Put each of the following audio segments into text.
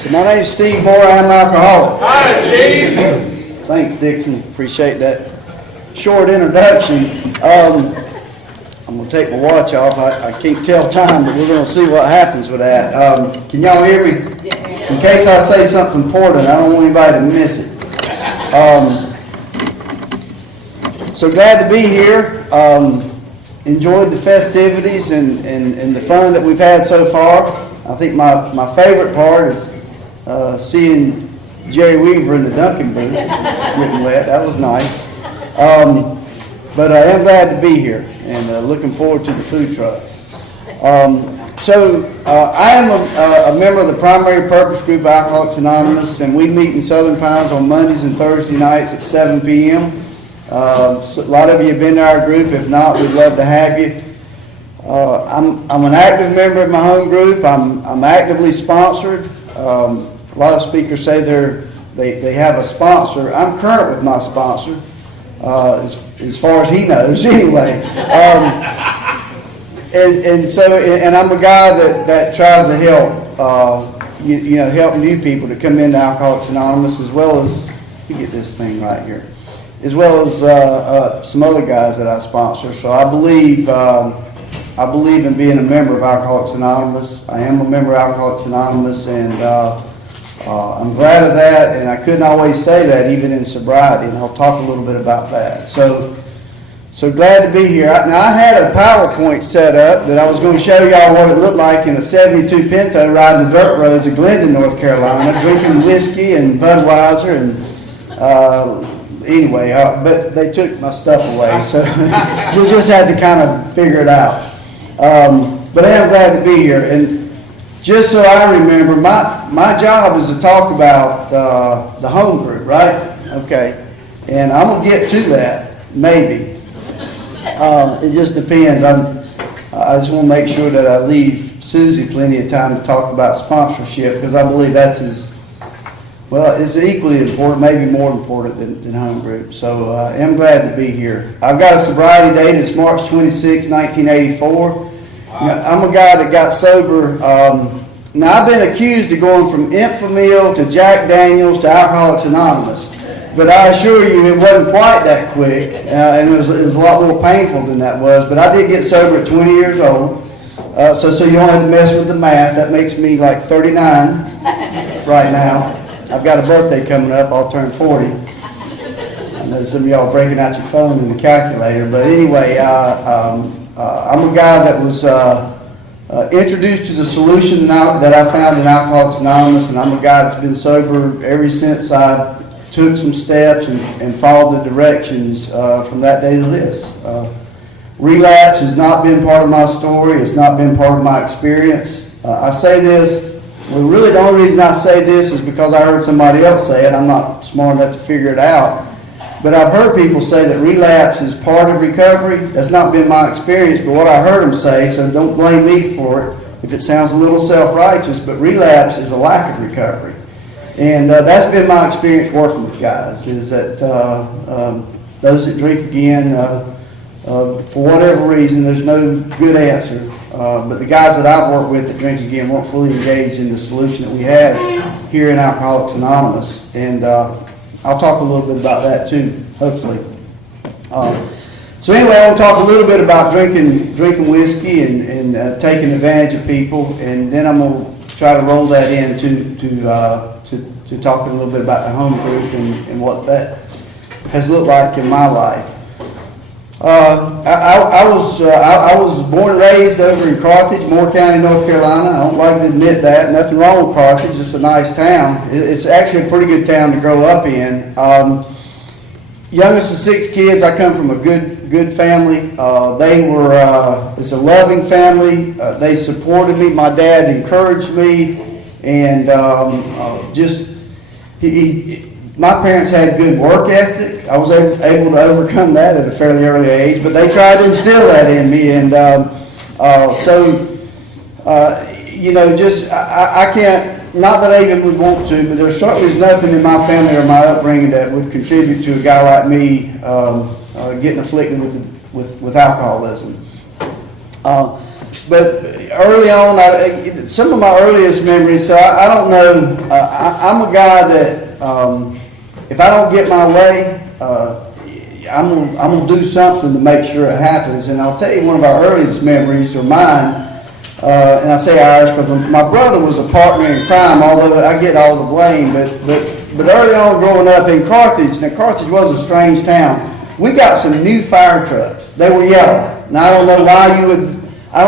So my name's Steve Moore. I'm an alcoholic. Hi, Steve. Thanks, Dixon. Appreciate that short introduction. I'm going to take my watch off. I can't tell time, but we're going to see what happens with that. Can y'all hear me? In case I say something important, I don't want anybody to miss it. So glad to be here. Enjoyed the festivities and the fun that we've had so far. I think my favorite part is seeing Jerry Weaver in the Dunkin' booth getting wet. That was nice. But I am glad to be here and looking forward to the food trucks. I am a member of the primary purpose group of Alcoholics Anonymous, and we meet in Southern Pines on Mondays and Thursday nights at 7 p.m. So a lot of you have been to our group. If not, we'd love to have you. I'm an active member of my home group. I'm actively sponsored. A lot of speakers say they have a sponsor. I'm current with my sponsor, as far as he knows, anyway. And I'm a guy that tries to help, help new people to come into Alcoholics Anonymous, as well as, let me get this thing right here, as well as some other guys that I sponsor. So I believe in being a member of Alcoholics Anonymous. I am a member of Alcoholics Anonymous, and I'm glad of that, and I couldn't always say that even in sobriety, and I'll talk a little bit about that. So glad to be here. Now, I had a PowerPoint set up that I was going to show y'all what it looked like in a 72 Pinto riding the dirt roads of Glendon, North Carolina, drinking whiskey and Budweiser, and anyway, but they took my stuff away, so we just had to kind of figure it out. But I am glad to be here, and just so I remember, my job is to talk about the home group, right? Okay, and I'm gonna get to that maybe. It just depends. I just want to make sure that I leave Suzy plenty of time to talk about sponsorship, because I believe that's it's equally important, maybe more important than home group. So I am glad to be here. I've got a sobriety date. It's March 26, 1984. I'm a guy that got sober. Now, I've been accused of going from Infamil to Jack Daniels to Alcoholics Anonymous. But I assure you, it wasn't quite that quick, and it was a lot more painful than that was. But I did get sober at 20 years old, so you don't have to mess with the math. That makes me like 39 right now. I've got a birthday coming up. I'll turn 40. I know some of y'all are breaking out your phone and the calculator. But anyway, I'm a guy that was introduced to the solution that I found in Alcoholics Anonymous, and I'm a guy that's been sober ever since I took some steps and followed the directions from that day to this. Relapse has not been part of my story. It's not been part of my experience. I say this, really the only reason I say this is because I heard somebody else say it. I'm not smart enough to figure it out. But I've heard people say that relapse is part of recovery. That's not been my experience, but what I heard them say, so don't blame me for it if it sounds a little self-righteous, but relapse is a lack of recovery. And that's been my experience working with guys, is that those that drink again, for whatever reason, there's no good answer. But the guys that I've worked with that drink again weren't fully engaged in the solution that we had here in Alcoholics Anonymous. And I'll talk a little bit about that too, hopefully. So anyway, I want to talk a little bit about drinking whiskey and taking advantage of people, and then I'm going to try to roll that into to talking a little bit about the home group and what that has looked like in my life. I was born and raised over in Carthage, Moore County, North Carolina. I don't like to admit that. Nothing wrong with Carthage. It's a nice town. It's actually a pretty good town to grow up in. Youngest of 6 kids. I come from a good family. It's a loving family. They supported me. My dad encouraged me, and my parents had good work ethic. I was able to overcome that at a fairly early age, but they tried to instill that in me, and I can't, not that I even would want to, but there certainly is nothing in my family or my upbringing that would contribute to a guy like me getting afflicted with alcoholism. but early on, some of my earliest memories, so I don't know, I'm a guy that, if I don't get my way, I'm gonna do something to make sure it happens. And I'll tell you one of our earliest memories, or mine, and I say ours because my brother was a partner in crime, although I get all the blame, but early on growing up in Carthage, now Carthage was a strange town, we got some new fire trucks. They were yellow. Now I don't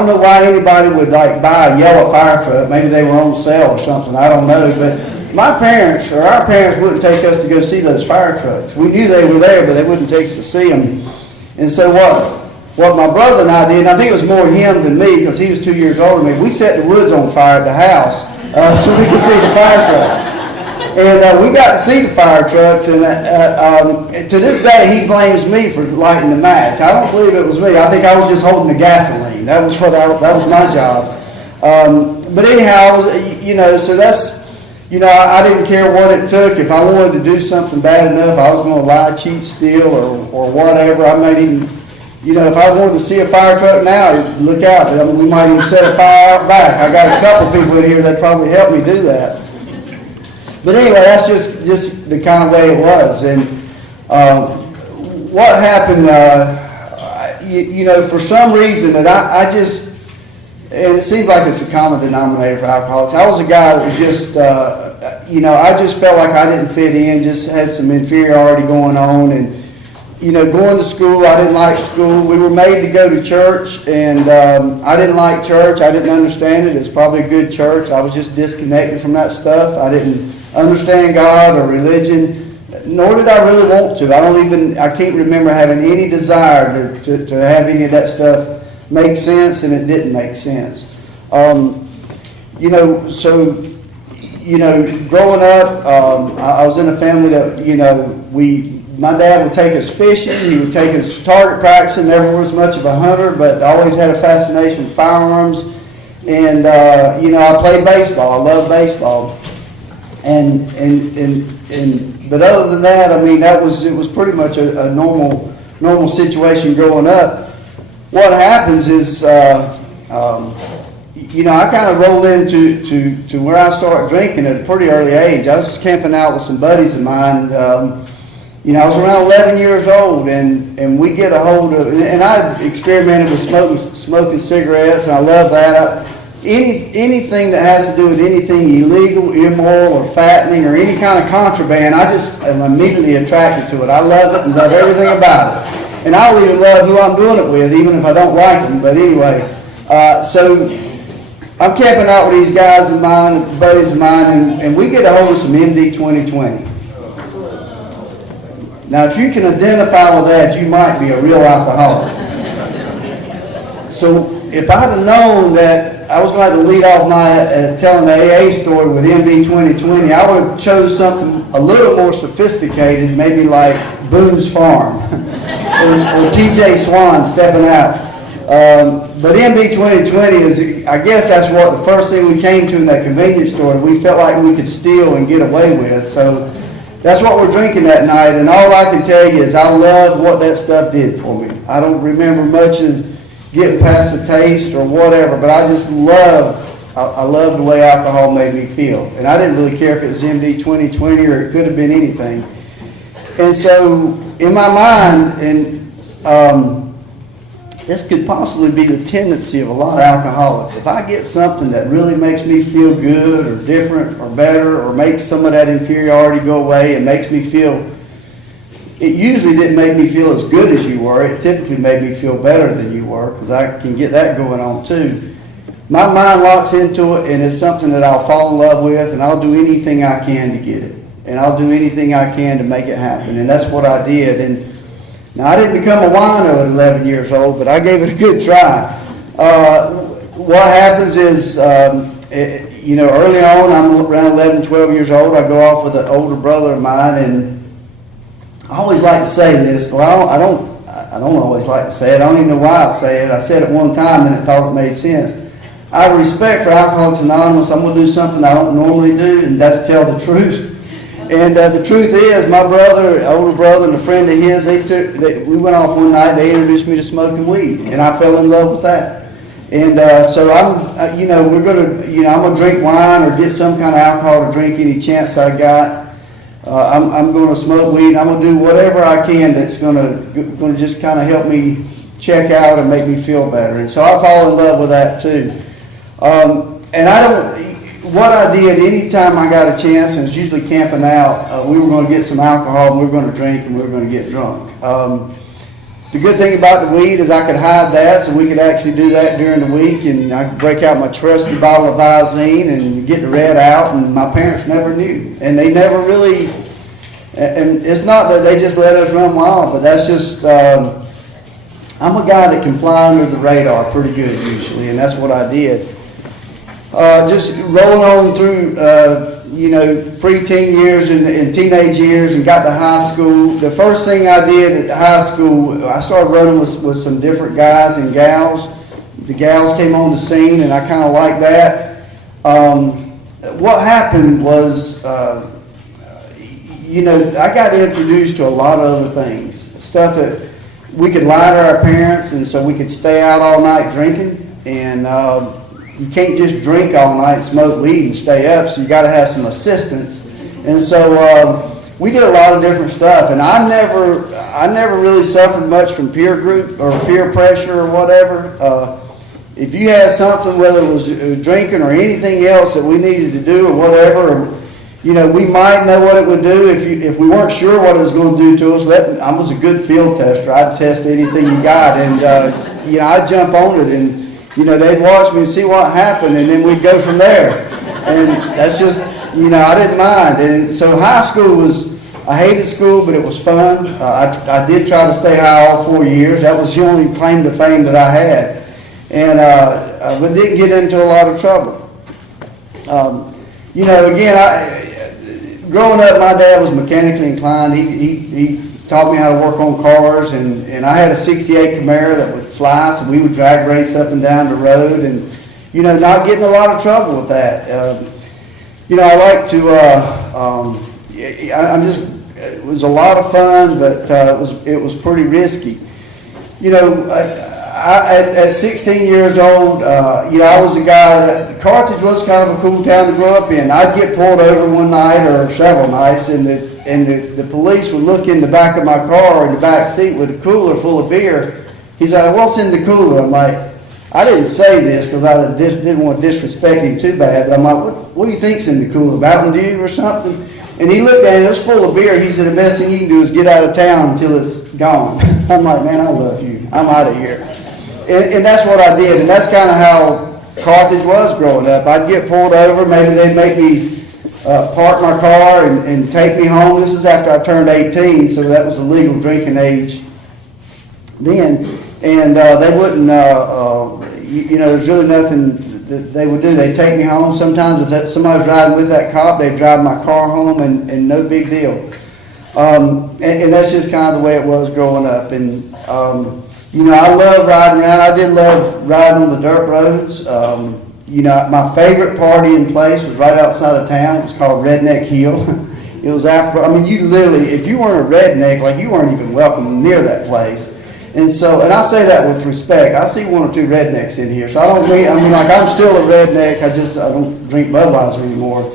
know why anybody would like buy a yellow fire truck. Maybe they were on sale or something, I don't know, but my parents, or our parents, wouldn't take us to go see those fire trucks. We knew they were there, but they wouldn't take us to see them. And so what my brother and I did, and I think it was more him than me because he was 2 years older than me, we set the woods on fire at the house so we could see the fire trucks. And we got to see the fire trucks, and to this day he blames me for lighting the match. I don't believe it was me. I think I was just holding the gasoline. That was my job. But anyhow, so that's, I didn't care what it took. If I wanted to do something bad enough, I was going to lie, cheat, steal, or whatever. I might even, if I wanted to see a fire truck now, look out. I mean, we might even set a fire out back. I got a couple people in here that probably helped me do that. But anyway, that's just the kind of way it was. And what happened, for some reason that I just, and it seems like it's a common denominator for alcoholics, I was a guy that was just, I just felt like I didn't fit in, just had some inferiority going on. And, going to school, I didn't like school. We were made to go to church, and I didn't like church. I didn't understand it. It's probably a good church. I was just disconnected from that stuff. I didn't understand God or religion, nor did I really want to. I can't remember having any desire to have any of that stuff make sense, and it didn't make sense. Growing up, I was in a family that, my dad would take us fishing, he would take us target practicing, never was much of a hunter, but always had a fascination with firearms. And, I played baseball, I love baseball. But other than that, I mean, it was pretty much a normal situation growing up. What happens is, I kind of rolled into where I started drinking at a pretty early age. I was just camping out with some buddies of mine. I was around 11 years old, and we get a hold of, and I experimented with smoking cigarettes, and I love that. Anything that has to do with anything illegal, immoral, or fattening, or any kind of contraband, I just am immediately attracted to it. I love it and love everything about it. And I'll even love who I'm doing it with, even if I don't like them. But anyway, so I'm camping out with these guys of mine, buddies of mine, and we get a hold of some MD 2020. Now, if you can identify with that, you might be a real alcoholic. So if I'd have known that I was going to have to lead off my telling the AA story with MD 2020, I would have chose something a little more sophisticated, maybe like Boone's Farm or TJ Swan stepping out. But MD 2020 is, I guess that's what the first thing we came to in that convenience store. We felt like we could steal and get away with. So that's what we're drinking that night. And all I can tell you is I love what that stuff did for me. I don't remember much of getting past the taste or whatever, but I just I love the way alcohol made me feel. And I didn't really care if it was MD 2020 or it could have been anything. And so in my mind, and this could possibly be the tendency of a lot of alcoholics. If I get something that really makes me feel good or different or better or makes some of that inferiority go away and makes me feel, it usually didn't make me feel as good as you were. It typically made me feel better than you were, because I can get that going on too. My mind locks into it, and it's something that I'll fall in love with, and I'll do anything I can to get it. And I'll do anything I can to make it happen. And that's what I did. And now, I didn't become a wino at 11 years old, but I gave it a good try. What happens is, early on, I'm around 11, 12 years old. I go off with an older brother of mine, and I always like to say this. Well, I don't always like to say it. I don't even know why I say it. I said it one time, and I thought it made sense. Out of respect for Alcoholics Anonymous, I'm going to do something I don't normally do, and that's tell the truth. And the truth is, my brother, older brother, and a friend of his, we went off one night. They introduced me to smoking weed, and I fell in love with that. And so I'm, you know, we're gonna, you know, I'm gonna drink wine or get some kind of alcohol to drink any chance I got. I'm gonna smoke weed. I'm gonna do whatever I can that's gonna just kind of help me check out and make me feel better. And so I fall in love with that too. And I don't, what I did anytime I got a chance, and it's usually camping out, we were gonna get some alcohol and we were gonna drink and we were gonna get drunk. The good thing about the weed is I could hide that, so we could actually do that during the week, and I could break out my trusty bottle of Visine and get the red out, and my parents never knew. And they never really, and it's not that they just let us run wild, but that's just, I'm a guy that can fly under the radar pretty good usually, and that's what I did. Just rolling on through, you know, preteen years and teenage years and got to high school. The first thing I did at high school, I started running with some different guys and gals. The gals came on the scene and I kind of liked that. What happened was, you know, I got introduced to a lot of other things. Stuff that we could lie to our parents, and so we could stay out all night drinking. And you can't just drink all night and smoke weed and stay up, so you got to have some assistance. And so we did a lot of different stuff, and I never really suffered much from peer group or peer pressure or whatever. If you had something, whether it was drinking or anything else that we needed to do or whatever, you know, we might know what it would do if we weren't sure what it was going to do to us. I was a good field tester. I'd test anything you got, and you know, I'd jump on it and. You know, they'd watch me and see what happened, and then we'd go from there. And that's just, you know, I didn't mind. And so high school was, I hated school, but it was fun. I did try to stay high all 4 years. That was the only claim to fame that I had. And but didn't get into a lot of trouble. You know, again, growing up, my dad was mechanically inclined. He taught me how to work on cars, and I had a 68 Camaro that would fly, so we would drag race up and down the road, and, you know, not getting a lot of trouble with that. You know, I like to, it was a lot of fun, but it was pretty risky. You know, at 16 years old, you know, I was a guy that Carthage was kind of a cool town to grow up in. I'd get pulled over one night or several nights, and the police would look in the back of my car in the back seat with a cooler full of beer. He's like, "What's in the cooler?" I'm like, I didn't say this because I didn't want to disrespect him too bad, but I'm like, what do you think's in the cooler, Mountain Dew or something? And he looked at it, it was full of beer. He said, "The best thing you can do is get out of town until it's gone." I'm like, "Man, I love you. I'm out of here." And that's what I did, and that's kind of how Carthage was growing up. I'd get pulled over, maybe they'd make me park my car and take me home. This is after I turned 18, so that was the legal drinking age then. And they wouldn't, you know, there's really nothing that they would do. They'd take me home. Sometimes if somebody was riding with that cop, they'd drive my car home, and no big deal. And that's just kind of the way it was growing up. And, you know, I love riding around. I did love riding on the dirt roads. You know, my favorite partying place was right outside of town. It was called Redneck Hill. It was after, I mean, you literally, if you weren't a redneck, like, you weren't even welcome near that place. And so, and I say that with respect. I see one or two rednecks in here, so I don't mean, like, I'm still a redneck. I don't drink Budweiser anymore.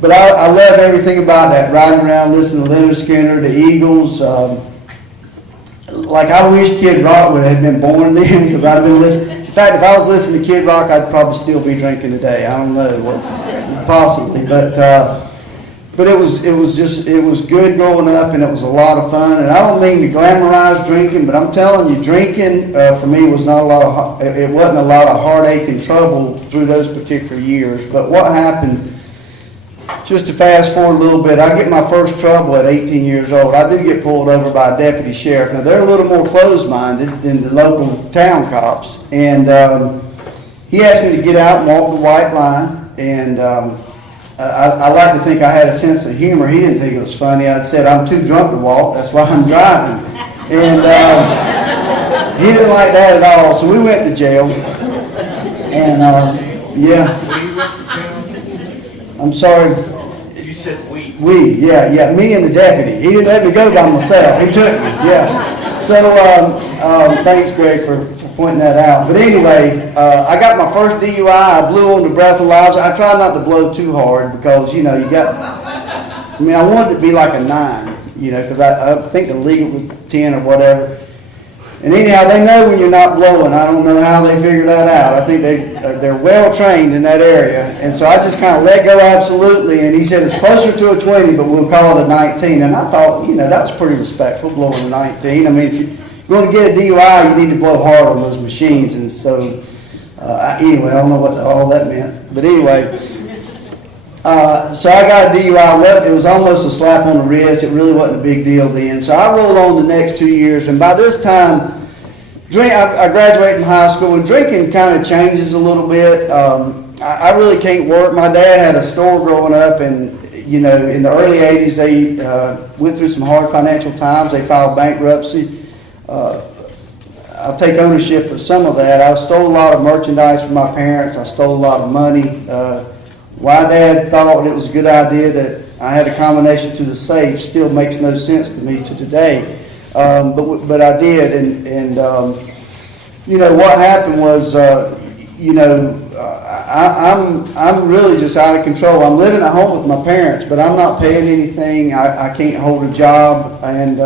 But I love everything about that, riding around, listening to Leonard Skinner, the Eagles. Like, I wish Kid Rock would have been born then, because I'd have been listening. In fact, if I was listening to Kid Rock, I'd probably still be drinking today. I don't know, possibly, but it was good growing up, and it was a lot of fun. And I don't mean to glamorize drinking, but I'm telling you, drinking for me was not a lot of, it wasn't a lot of heartache and trouble through those particular years. But what happened, just to fast forward a little bit, I get my first trouble at 18 years old. I do get pulled over by a deputy sheriff. Now, they're a little more closed-minded than the local town cops. And he asked me to get out and walk the white line. And I like to think I had a sense of humor. He didn't think it was funny. I said, "I'm too drunk to walk. That's why I'm driving." And he didn't like that at all. So we went to jail. And, yeah. I'm sorry. You said we. Yeah, me and the deputy. He didn't let me go by myself. He took me, yeah. So, thanks, Greg, for pointing that out. But anyway, I got my first DUI. I blew on the breathalyzer. I tried not to blow too hard because, you know, I wanted it to be like a 9, you know, because I think the legal was 10 or whatever. And anyhow, they know when you're not blowing. I don't know how they figured that out. I think they're well trained in that area. And so I just kind of let go absolutely. And he said it's closer to a 20, but we'll call it a 19. And I thought, you know, that was pretty respectful, blowing a 19. I mean, if you're going to get a DUI, you need to blow hard on those machines. And so, anyway, I don't know what all that meant. But anyway, so I got a DUI. It was almost a slap on the wrist. It really wasn't a big deal then. So I rolled on the next 2 years. And by this time, I graduated from high school, and drinking kind of changes a little bit. I really can't work. My dad had a store growing up, and, you know, in the early 80s, they went through some hard financial times. They filed bankruptcy. I'll take ownership of some of that. I stole a lot of merchandise from my parents. I stole a lot of money. Why Dad thought it was a good idea that I had a combination to the safe still makes no sense to me to today. But I did, and you know, what happened was, you know, I'm really just out of control. I'm living at home with my parents, but I'm not paying anything. I can't hold a job, and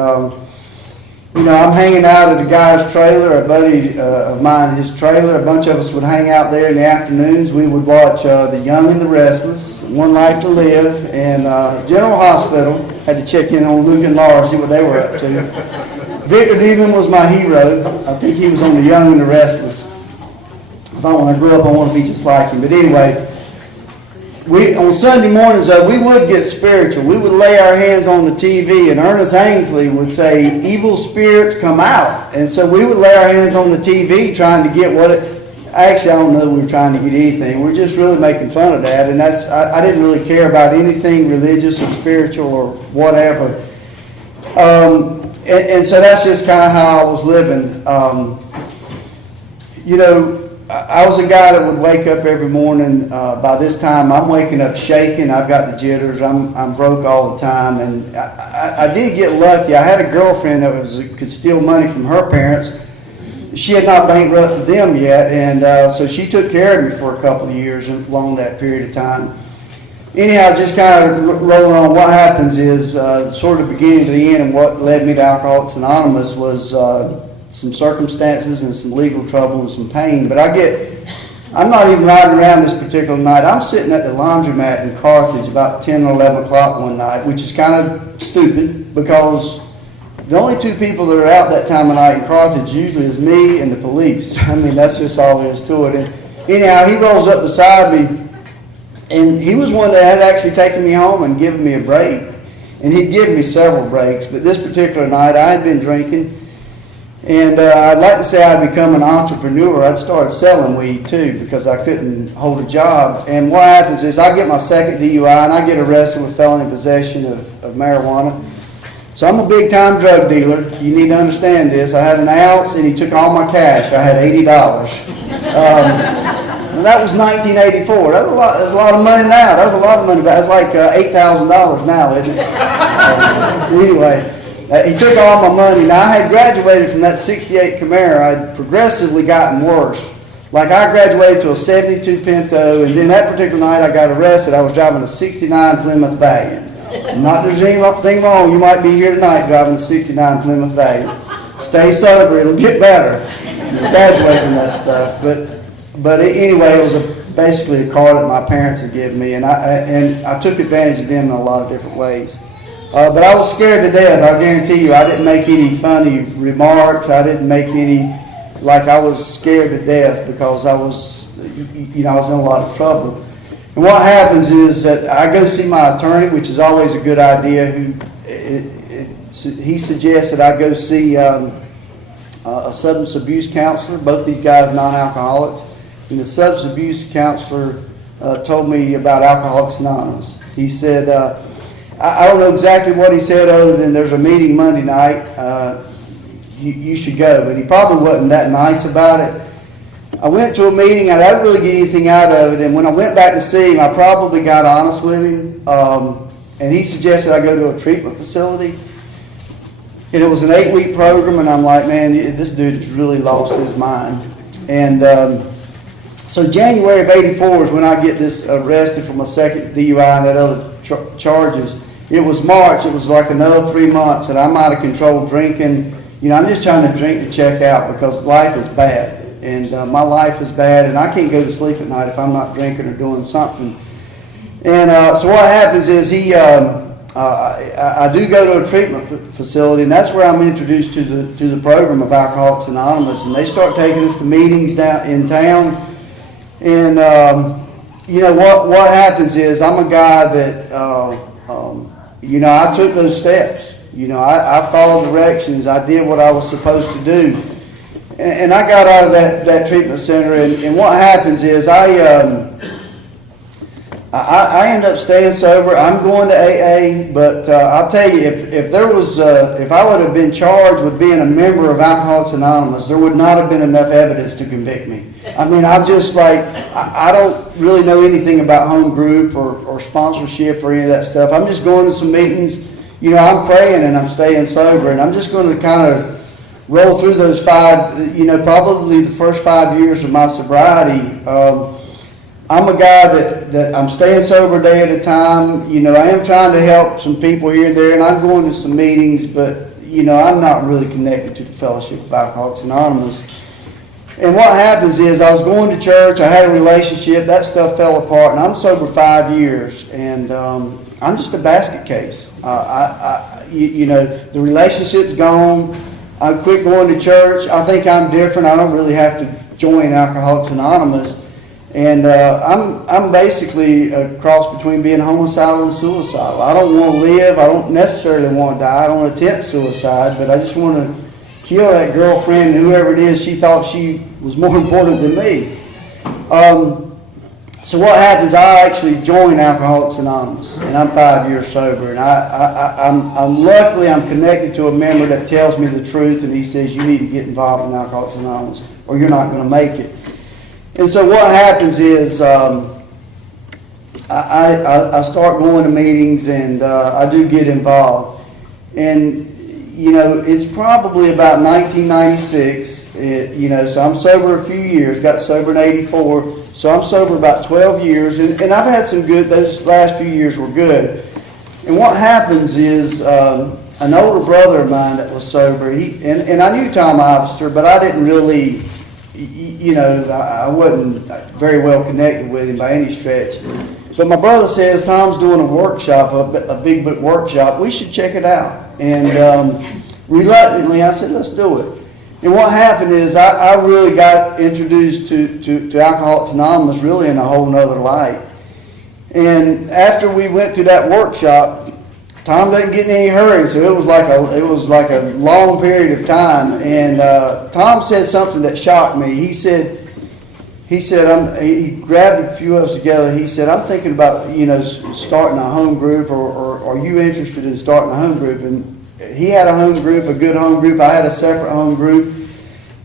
you know, I'm hanging out at a guy's trailer, a buddy of mine, his trailer. A bunch of us would hang out there in the afternoons. We would watch The Young and the Restless, One Life to Live, and General Hospital. Had to check in on Luke and Laura, see what they were up to. Victor Deeman was my hero. I think he was on The Young and the Restless. I thought when I grew up I wanted to be just like him. But anyway, on Sunday mornings, we would get spiritual. We would lay our hands on the TV, and Ernest Ainsley would say, "Evil spirits come out." And so we would lay our hands on the TV trying to get what it... Actually, I don't know that we were trying to get anything. We were just really making fun of that. And I didn't really care about anything religious or spiritual or whatever. And so that's just kind of how I was living. You know, I was a guy that would wake up every morning. By this time, I'm waking up shaking. I've got the jitters. I'm broke all the time. And I did get lucky. I had a girlfriend that could steal money from her parents. She had not bankrupted them yet, and so she took care of me for a couple of years along that period of time. Anyhow, just kind of rolling on, what happens is sort of beginning to the end, and what led me to Alcoholics Anonymous was some circumstances and some legal trouble and some pain. But I'm not even riding around this particular night. I'm sitting at the laundromat in Carthage about 10 or 11 o'clock one night, which is kind of stupid because the only two people that are out that time of night in Carthage usually is me and the police. I mean, that's just all there is to it. And anyhow, he rolls up beside me, and he was one that had actually taken me home and given me a break. And he'd given me several breaks, but this particular night I had been drinking. And I'd like to say I'd become an entrepreneur. I'd started selling weed too because I couldn't hold a job. And what happens is I get my second DUI and I get arrested with felony possession of marijuana. So I'm a big time drug dealer. You need to understand this. I had an ounce and he took all my cash. I had $80. And that was 1984. That's a lot of money now. That's a lot of money. That's like $8,000 now, isn't it? Anyway, he took all my money. Now, I had graduated from that 68 Camaro. I'd progressively gotten worse. Like, I graduated to a 72 Pinto, and then that particular night I got arrested. I was driving a 69 Plymouth Valiant. Not there's anything wrong. You might be here tonight driving a 69 Plymouth Valiant. Stay sober. It'll get better. You'll graduate from that stuff. But anyway, it was basically a car that my parents had given me, and I took advantage of them in a lot of different ways. But I was scared to death. I guarantee you, I didn't make any funny remarks. I didn't make any, like I was scared to death because I was in a lot of trouble. And what happens is that I go see my attorney, which is always a good idea. He suggests that I go see a substance abuse counselor. Both these guys non-alcoholics. And the substance abuse counselor told me about Alcoholics Anonymous. He said, I don't know exactly what he said other than there's a meeting Monday night. You should go. And he probably wasn't that nice about it. I went to a meeting. I didn't really get anything out of it. And when I went back to see him, I probably got honest with him. And he suggested I go to a treatment facility. And it was an 8-week program, and I'm like, man, this dude has really lost his mind. And so January of '84 is when I get this arrested for my second DUI and that other charges. It was March. It was like another 3 months, and I'm out of control drinking. I'm just trying to drink to check out because life is bad, and my life is bad, and I can't go to sleep at night if I'm not drinking or doing something. And so what happens is I do go to a treatment facility, and that's where I'm introduced to the program of Alcoholics Anonymous, and they start taking us to meetings down in town. And what happens is I'm a guy that I took those steps. I followed directions. I did what I was supposed to do, and I got out of that treatment center. And what happens is I end up staying sober. I'm going to AA, but I'll tell you, if I would have been charged with being a member of Alcoholics Anonymous, there would not have been enough evidence to convict me. I mean, I'm just like, I don't really know anything about Homegroup or sponsorship or any of that stuff. I'm just going to some meetings. I'm praying and I'm staying sober, and I'm just going to kind of roll through those probably the first 5 years of my sobriety. I'm a guy that I'm staying sober a day at a time. I am trying to help some people here and there, and I'm going to some meetings, but, I'm not really connected to the Fellowship of Alcoholics Anonymous. And what happens is I was going to church, I had a relationship, that stuff fell apart, and I'm sober 5 years, and I'm just a basket case. The relationship's gone. I quit going to church. I think I'm different. I don't really have to join Alcoholics Anonymous. And I'm basically a cross between being homicidal and suicidal. I don't want to live. I don't necessarily want to die. I don't attempt suicide, but I just want to kill that girlfriend, whoever it is. She thought she was more important than me. So what happens, I actually join Alcoholics Anonymous, and I'm 5 years sober. And I'm connected to a member that tells me the truth, and he says, you need to get involved in Alcoholics Anonymous, or you're not going to make it. And so what happens is I start going to meetings, and I do get involved. And, it's probably about 1996, so I'm sober a few years, got sober in '84, so I'm sober about 12 years, and I've had some good, those last few years were good. And what happens is an older brother of mine that was sober, and I knew Tom Obster, but I didn't really, I wasn't very well connected with him by any stretch. But my brother says, Tom's doing a workshop, a big book workshop. We should check it out. And reluctantly, I said, let's do it. And what happened is I really got introduced to Alcoholics Anonymous really in a whole nother light. And after we went through that workshop, Tom doesn't get in any hurry, so it was like a long period of time. And Tom said something that shocked me. He said, he grabbed a few of us together. He said, I'm thinking about, starting a home group, or are you interested in starting a home group? And he had a home group, a good home group. I had a separate home group.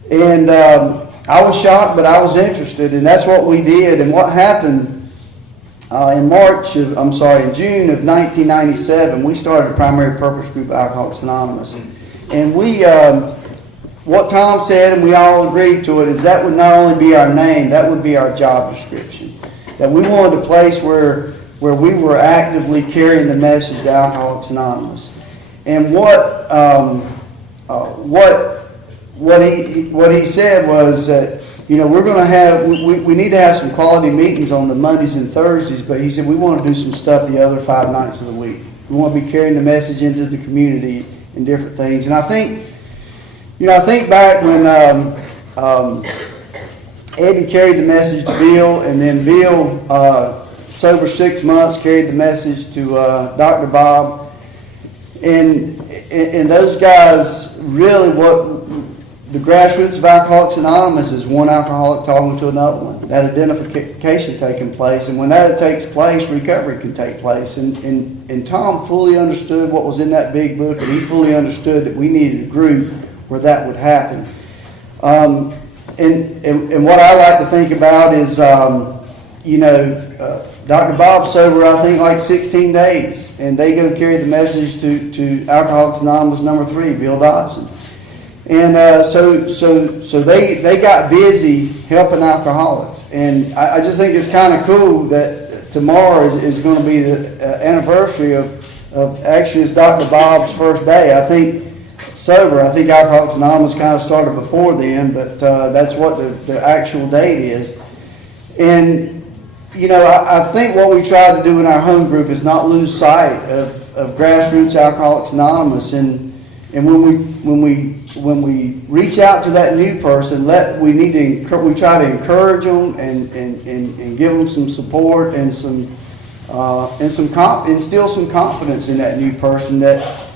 And I was shocked, but I was interested, and that's what we did. And what happened in June of 1997, we started a primary purpose group, Alcoholics Anonymous. And what Tom said, and we all agreed to it, is that would not only be our name, that would be our job description. That we wanted a place where we were actively carrying the message to Alcoholics Anonymous. And what he said was that, we're going to have, we need to have some quality meetings on the Mondays and Thursdays, but he said we want to do some stuff the other 5 nights of the week. We want to be carrying the message into the community and different things. And I think back when Eddie carried the message to Bill, and then Bill, sober 6 months, carried the message to Dr. Bob. And those guys really, what the grassroots of Alcoholics Anonymous is one alcoholic talking to another one. That identification taking place, and when that takes place, recovery can take place. And Tom fully understood what was in that big book, and he fully understood that we needed a group where that would happen. And what I like to think about is, Dr. Bob's sober, I think, like 16 days, and they go carry the message to Alcoholics Anonymous number 3, Bill Dodson. And so they got busy helping alcoholics. And I just think it's kind of cool that tomorrow is going to be the anniversary of actually it's Dr. Bob's first day. I think sober, I think Alcoholics Anonymous kind of started before then, but that's what the actual date is. And you know, I think what we try to do in our home group is not lose sight of grassroots Alcoholics Anonymous, and when we reach out to that new person, we try to encourage them and give them some support and instill some confidence in that new person that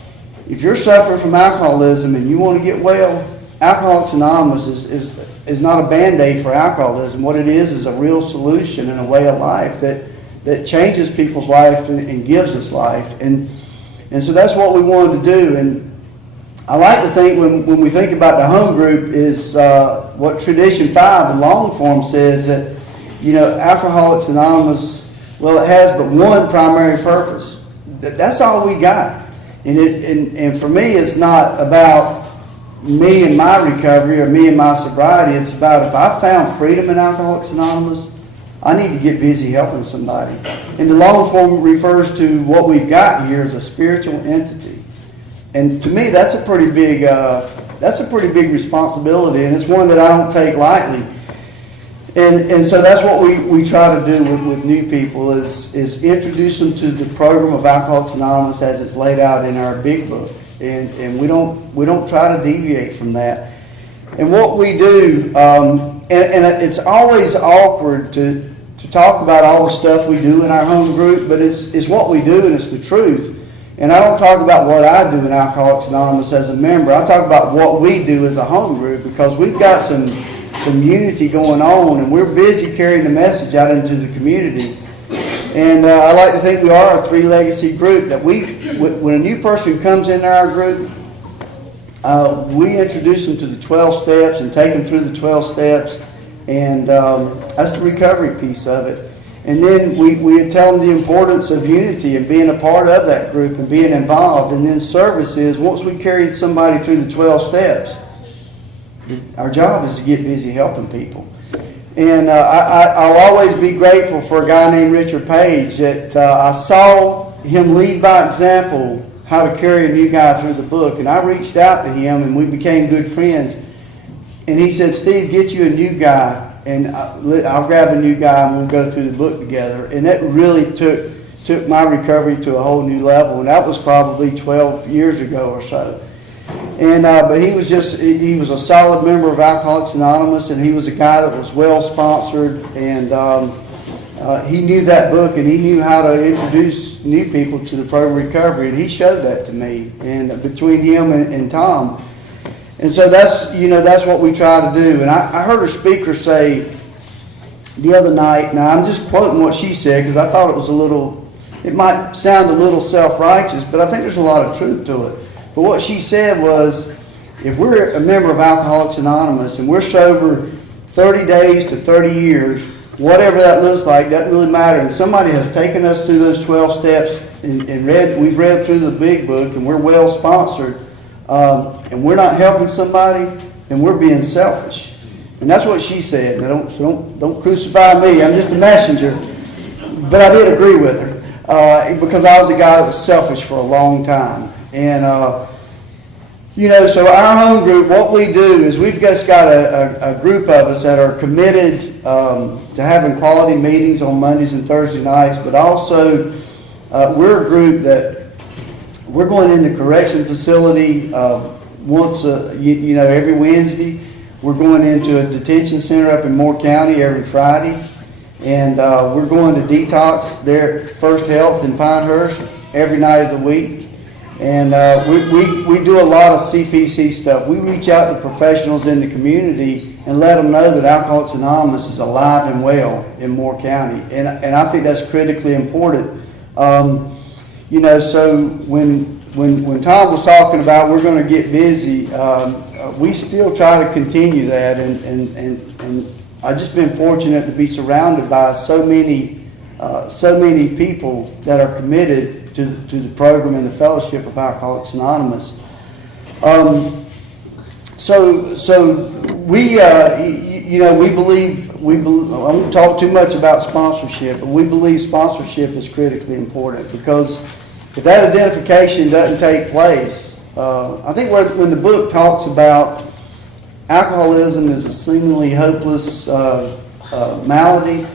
if you're suffering from alcoholism and you want to get well, Alcoholics Anonymous is not a Band-Aid for alcoholism. What it is a real solution and a way of life that changes people's life and gives us life. And so that's what we wanted to do. And I like to think when we think about the home group is what Tradition 5, the long form, says that, you know, Alcoholics Anonymous, well, it has but one primary purpose. That's all we got. And for me, it's not about me and my recovery or me and my sobriety. It's about if I found freedom in Alcoholics Anonymous, I need to get busy helping somebody. And the long form refers to what we've got here as a spiritual entity. And to me, that's a pretty big responsibility, and it's one that I don't take lightly. And so that's what we try to do with new people is introduce them to the program of Alcoholics Anonymous as it's laid out in our big book. And we don't try to deviate from that. And what we do, and it's always awkward to talk about all the stuff we do in our home group, but it's what we do and it's the truth. And I don't talk about what I do in Alcoholics Anonymous as a member. I talk about what we do as a home group, because we've got some unity going on, and we're busy carrying the message out into the community. And I like to think we are a 3 legacy group, that when a new person comes into our group, we introduce them to the 12 steps and take them through the 12 steps, and that's the recovery piece of it. And then we tell them the importance of unity and being a part of that group and being involved. And then service is, once we carry somebody through the 12 steps, our job is to get busy helping people. And I'll always be grateful for a guy named Richard Page that I saw him lead by example how to carry a new guy through the book. And I reached out to him and we became good friends. And he said, Steve, get you a new guy and I'll grab a new guy and we'll go through the book together. And that really took my recovery to a whole new level. And that was probably 12 years ago or so. And but he was a solid member of Alcoholics Anonymous, and he was a guy that was well sponsored, and he knew that book, and he knew how to introduce new people to the program of recovery, and he showed that to me, and between him and Tom. And so that's what we try to do. And I heard a speaker say the other night, now I'm just quoting what she said because I thought it might sound a little self-righteous, but I think there's a lot of truth to it. But what she said was, if we're a member of Alcoholics Anonymous and we're sober 30 days to 30 years, whatever that looks like, doesn't really matter. And somebody has taken us through those 12 steps and we've read through the big book and we're well sponsored, and we're not helping somebody, then we're being selfish. And that's what she said. Now don't crucify me. I'm just a messenger. But I did agree with her because I was a guy that was selfish for a long time. And, so our home group, what we do is we've just got a group of us that are committed to having quality meetings on Mondays and Thursday nights, but also we're a group that we're going into correction facility once, every Wednesday. We're going into a detention center up in Moore County every Friday. And we're going to detox there at First Health in Pinehurst every night of the week. And we do a lot of CPC stuff. We reach out to professionals in the community and let them know that Alcoholics Anonymous is alive and well in Moore County. And I think that's critically important. So when Tom was talking about we're going to get busy, we still try to continue that. And I've just been fortunate to be surrounded by so many so many people that are committed to the program and the fellowship of Alcoholics Anonymous. So we, we believe, I won't talk too much about sponsorship, but we believe sponsorship is critically important, because if that identification doesn't take place, I think when the book talks about alcoholism is a seemingly hopeless malady,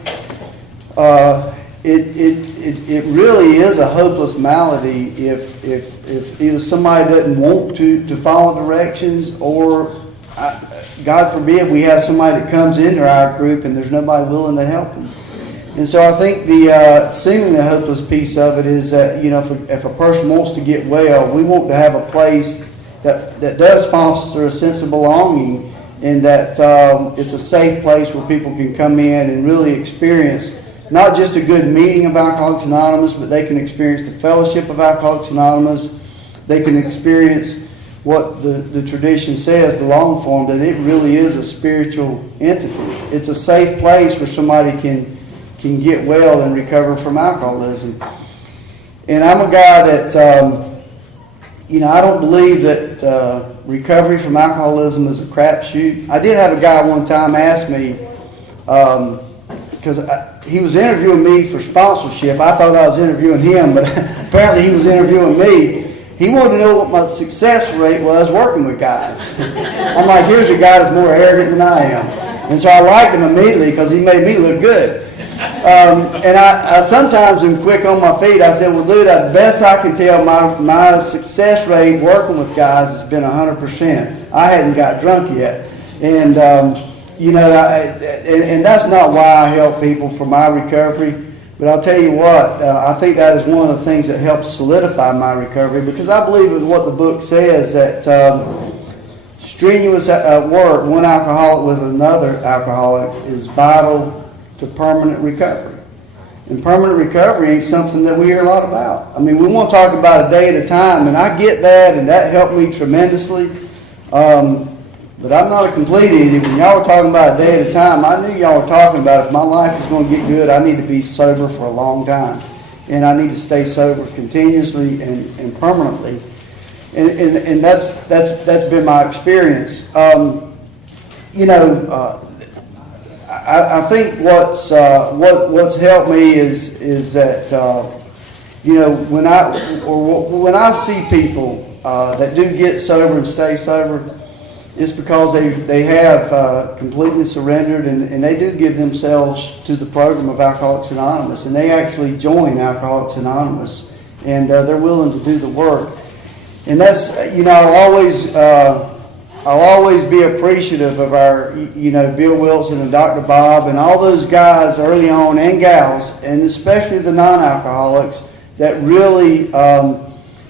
it really is a hopeless malady if either somebody doesn't want to follow directions, or God forbid we have somebody that comes into our group and there's nobody willing to help them. And so I think the seemingly hopeless piece of it is that, if a person wants to get well, we want to have a place that does foster a sense of belonging, and that it's a safe place where people can come in and really experience not just a good meeting of Alcoholics Anonymous, but they can experience the fellowship of Alcoholics Anonymous. They can experience what the tradition says, the long form, that it really is a spiritual entity. It's a safe place where somebody can get well and recover from alcoholism. And I'm a guy that, I don't believe that recovery from alcoholism is a crapshoot. I did have a guy one time ask me, because he was interviewing me for sponsorship. I thought I was interviewing him, but apparently he was interviewing me. He wanted to know what my success rate was working with guys. I'm like, here's a guy that's more arrogant than I am. And so I liked him immediately because he made me look good. And I sometimes am quick on my feet. I said, well, dude, the best I can tell, my success rate working with guys has been 100%. I hadn't got drunk yet. And, and that's not why I help people for my recovery. But I'll tell you what, I think that is one of the things that helps solidify my recovery, because I believe in what the book says, that strenuous work, one alcoholic with another alcoholic, is vital to permanent recovery. And permanent recovery ain't something that we hear a lot about. I mean, we want to talk about a day at a time, and I get that, and that helped me tremendously. But I'm not a complete idiot. When y'all were talking about a day at a time, I knew y'all were talking about if my life is going to get good, I need to be sober for a long time. And I need to stay sober continuously and permanently. And that's been my experience. I think what's helped me is that when I see people that do get sober and stay sober, it's because they have completely surrendered, and they do give themselves to the program of Alcoholics Anonymous, and they actually join Alcoholics Anonymous, and they're willing to do the work. And that's, I'll always be appreciative of our, Bill Wilson and Dr. Bob and all those guys early on, and gals, and especially the non-alcoholics that really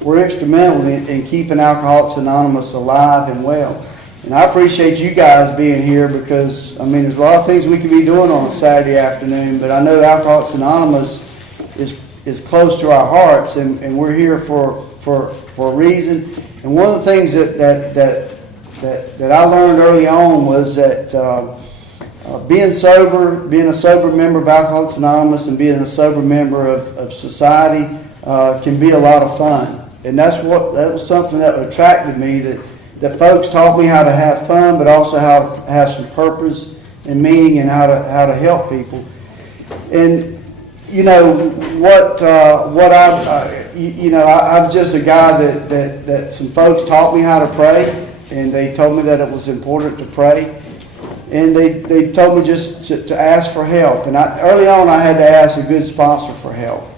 were instrumental in keeping Alcoholics Anonymous alive and well. And I appreciate you guys being here, because, there's a lot of things we could be doing on a Saturday afternoon, but I know Alcoholics Anonymous is close to our hearts, and we're here for a reason. And one of the things that I learned early on was that being sober, being a sober member of Alcoholics Anonymous, and being a sober member of society can be a lot of fun. And that was something that attracted me, that folks taught me how to have fun, but also how to have some purpose and meaning, and how to help people. And I'm just a guy that some folks taught me how to pray, and they told me that it was important to pray, and they told me just to ask for help. And early on I had to ask a good sponsor for help,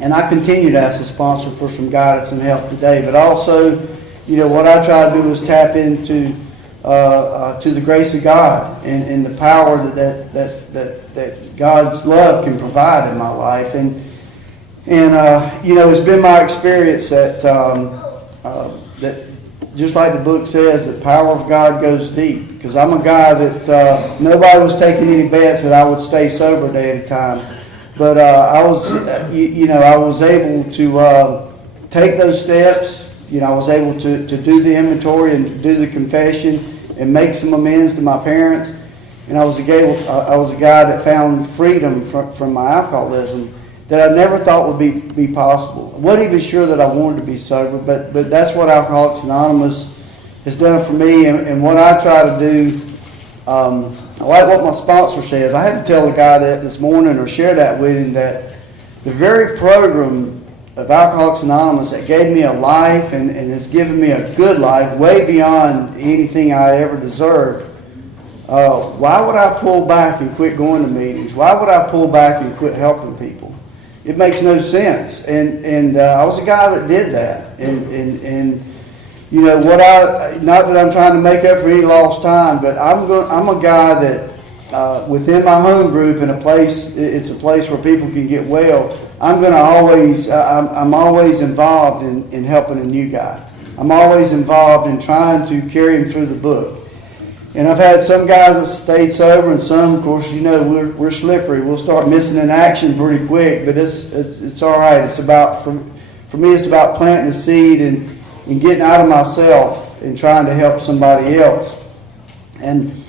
and I continue to ask a sponsor for some guidance and help today. But also, what I try to do is tap into to the grace of God and the power that God's love can provide in my life. And it's been my experience that just like the book says, the power of God goes deep. Because I'm a guy that nobody was taking any bets that I would stay sober a day at a time. But I was able to take those steps. I was able to do the inventory and do the confession and make some amends to my parents. and I was a guy that found freedom from my alcoholism that I never thought would be possible. I wasn't even sure that I wanted to be sober, but that's what Alcoholics Anonymous has done for me, and what I try to do. I like what my sponsor says. I had to tell the guy that this morning, or share that with him, that the very program of Alcoholics Anonymous that gave me a life and has given me a good life way beyond anything I ever deserved. Why would I pull back and quit going to meetings? Why would I pull back and quit helping people? It makes no sense. And I was a guy that did that. And you know, not that I'm trying to make up for any lost time, but I'm a guy that within my home group, in it's a place where people can get well. I'm always involved in helping a new guy. I'm always involved in trying to carry him through the book. And I've had some guys that stayed sober, and some, of course, you know, we're slippery. We'll start missing in action pretty quick, but it's all right. It's about, for me, it's about planting a seed and getting out of myself and trying to help somebody else. And,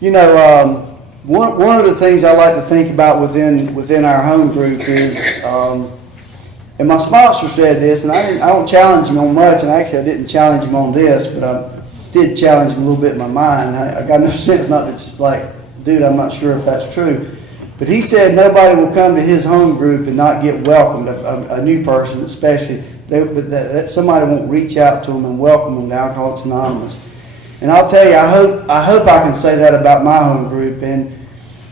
you know, one of the things I like to think about within our home group is, and my sponsor said this, and I don't challenge him on much, and actually I didn't challenge him on this, but I did challenge him a little bit in my mind. I got no sense, not that, like, dude, I'm not sure if that's true. But he said nobody will come to his home group and not get welcomed, a new person especially. That somebody won't reach out to them and welcome them to Alcoholics Anonymous. And I'll tell you, I hope I can say that about my home group. And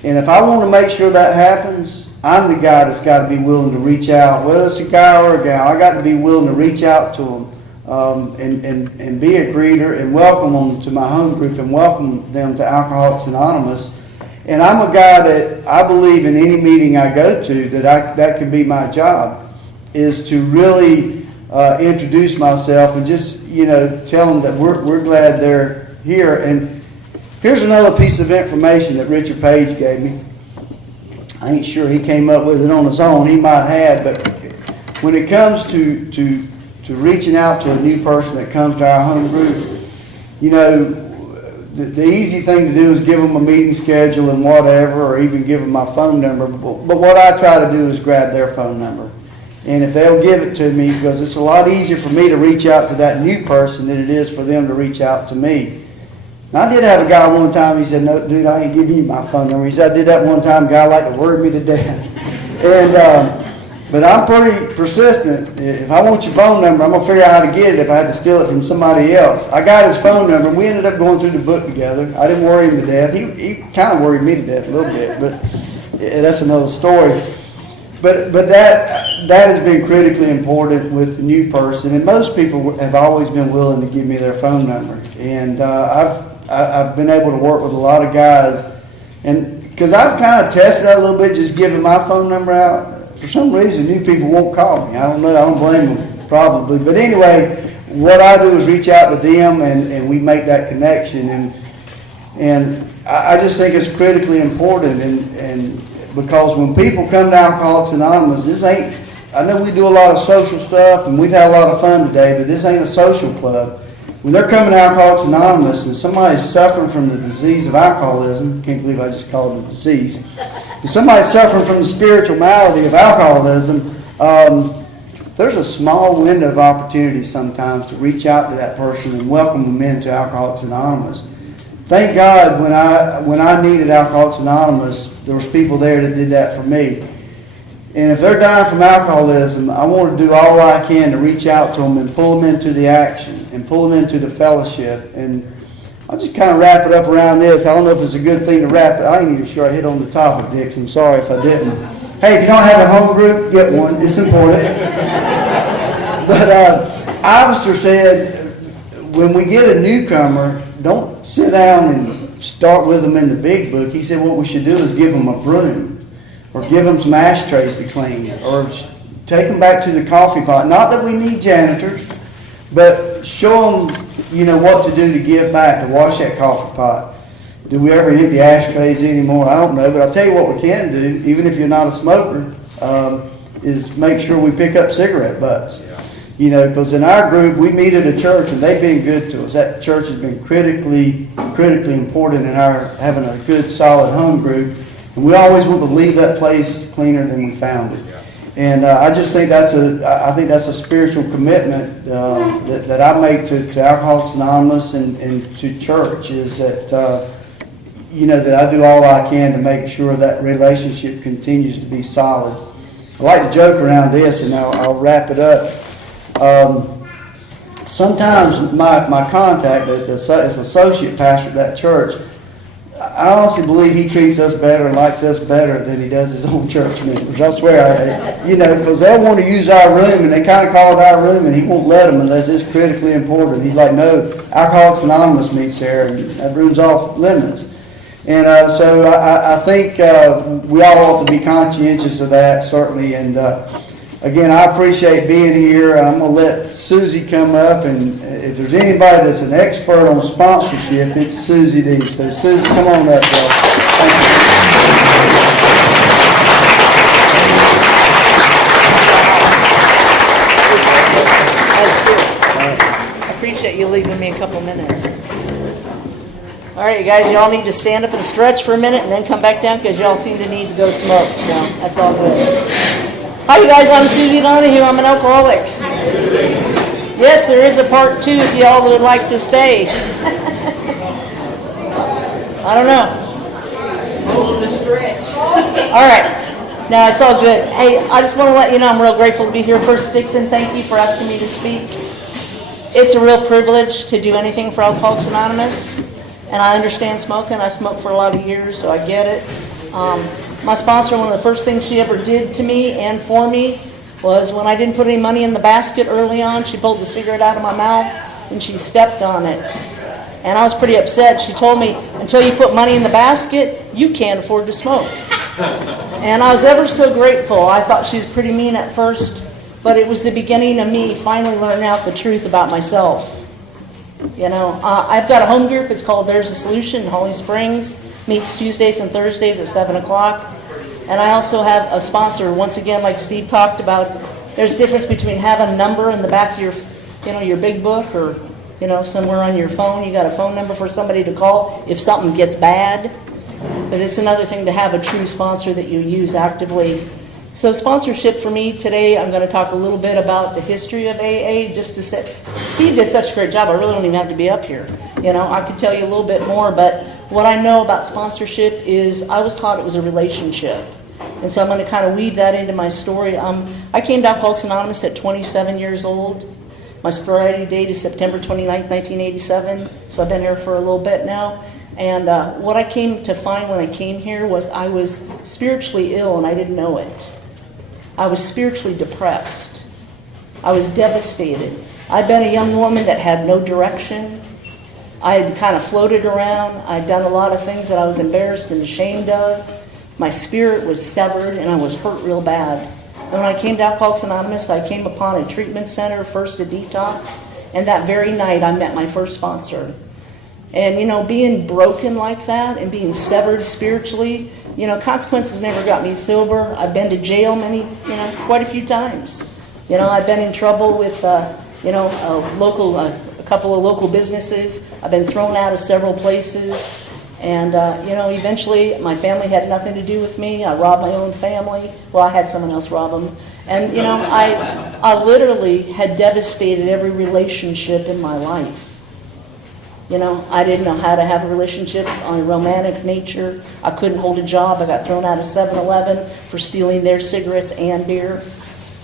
if I want to make sure that happens, I'm the guy that's got to be willing to reach out, whether it's a guy or a gal. I got to be willing to reach out to them. And be a greeter and welcome them to my home group and welcome them to Alcoholics Anonymous. And I'm a guy that I believe in any meeting I go to that can be my job, is to really introduce myself and just, you know, tell them that we're glad they're here. And here's another piece of information that Richard Page gave me. I ain't sure he came up with it on his own. He might have, but when it comes to reaching out to a new person that comes to our home group, you know, the easy thing to do is give them a meeting schedule and whatever, or even give them my phone number. But what I try to do is grab their phone number. And if they'll give it to me, because it's a lot easier for me to reach out to that new person than it is for them to reach out to me. Now, I did have a guy one time, he said, no, dude, I ain't giving you my phone number. He said, I did that one time, guy like to word me to death. And, but I'm pretty persistent. If I want your phone number, I'm going to figure out how to get it if I had to steal it from somebody else. I got his phone number, and we ended up going through the book together. I didn't worry him to death. He kind of worried me to death a little bit, but that's another story. But that has been critically important with the new person, and most people have always been willing to give me their phone number. And I've been able to work with a lot of guys, and because I've kind of tested that a little bit, just giving my phone number out. For some reason, new people won't call me. I don't know. I don't blame them, probably. But anyway, what I do is reach out to them, and we make that connection. And I just think it's critically important. And because when people come to Alcoholics Anonymous, this ain't, I know we do a lot of social stuff, and we've had a lot of fun today, but this ain't a social club. When they're coming to Alcoholics Anonymous and somebody's suffering from the disease of alcoholism, can't believe I just called it a disease. If somebody's suffering from the spiritual malady of alcoholism, there's a small window of opportunity sometimes to reach out to that person and welcome them into Alcoholics Anonymous. Thank God when I needed Alcoholics Anonymous, there was people there that did that for me. And if they're dying from alcoholism, I want to do all I can to reach out to them and pull them into the action and pull them into the fellowship. And I'll just kind of wrap it up around this. I don't know if it's a good thing to wrap it. I ain't even sure I hit on the topic, Dix. I'm sorry if I didn't. Hey, if you don't have a home group, get one. It's important. But Alistair said, when we get a newcomer, don't sit down and start with them in the big book. He said what we should do is give them a broom, or give them some ashtrays to clean, or take them back to the coffee pot. Not that we need janitors, but show them, you know, what to do to give back, to wash that coffee pot. Do we ever hit the ashtrays anymore? I don't know, but I'll tell you what we can do, even if you're not a smoker, is make sure we pick up cigarette butts. because in our group, we meet at a church and they've been good to us. That church has been critically important in our having a good, solid home group. And we always want to leave that place cleaner than we found it. And I just think that's a spiritual commitment that I make to Alcoholics Anonymous and to church, is that that I do all I can to make sure that relationship continues to be solid. I like to joke around this, and I'll wrap it up. Sometimes my contact, as associate pastor at that church, I honestly believe he treats us better and likes us better than he does his own church members. I swear, because they'll want to use our room, and they kind of call it our room, and he won't let them unless it's critically important. He's like, no, Alcoholics Anonymous meets there, and that room's off limits. And so I think we all ought to be conscientious of that, certainly. And again, I appreciate being here. I'm going to let Suzy come up, and if there's anybody that's an expert on sponsorship, it's Suzy D. So Suzy, come on up, bro. Thank you. That's good. I appreciate you leaving me a couple minutes. All right, you guys, y'all need to stand up and stretch for a minute and then come back down because y'all seem to need to go smoke. So that's all good. Hi, you guys. I'm Suzy Donahue. I'm an alcoholic. Yes, there is a part 2 if y'all would like to stay. I don't know. All right. No, it's all good. Hey, I just want to let you know I'm real grateful to be here. First, Dixon, thank you for asking me to speak. It's a real privilege to do anything for Alcoholics Anonymous. And I understand smoking. I smoked for a lot of years, so I get it. My sponsor, one of the first things she ever did to me and for me was when I didn't put any money in the basket early on, she pulled the cigarette out of my mouth and she stepped on it. And I was pretty upset. She told me, until you put money in the basket, you can't afford to smoke. And I was ever so grateful. I thought she was pretty mean at first, but it was the beginning of me finally learning out the truth about myself. I've got a home group. It's called There's a Solution in Holly Springs. Meets Tuesdays and Thursdays at 7 o'clock. And I also have a sponsor. Once again, like Steve talked about, there's a difference between having a number in the back of your big book, or, somewhere on your phone. You got a phone number for somebody to call if something gets bad. But it's another thing to have a true sponsor that you use actively. So sponsorship for me today, I'm going to talk a little bit about the history of AA, just to say, Steve did such a great job, I really don't even have to be up here. I could tell you a little bit more, but what I know about sponsorship is I was taught it was a relationship. And so I'm going to kind of weave that into my story. I came to Alcoholics Anonymous at 27 years old. My sobriety date is September 29th, 1987, so I've been here for a little bit now. And what I came to find when I came here was I was spiritually ill and I didn't know it. I was spiritually depressed. I was devastated. I'd been a young woman that had no direction. I had kind of floated around. I'd done a lot of things that I was embarrassed and ashamed of. My spirit was severed and I was hurt real bad. And when I came to Alcoholics Anonymous, I came upon a treatment center, first a detox, and that very night I met my first sponsor. And, being broken like that and being severed spiritually, consequences never got me sober. I've been to jail quite a few times. I've been in trouble with, a couple of local businesses. I've been thrown out of several places. And, eventually my family had nothing to do with me. I robbed my own family. Well, I had someone else rob them. And, I literally had devastated every relationship in my life. I didn't know how to have a relationship on a romantic nature. I couldn't hold a job. I got thrown out of 7-Eleven for stealing their cigarettes and beer.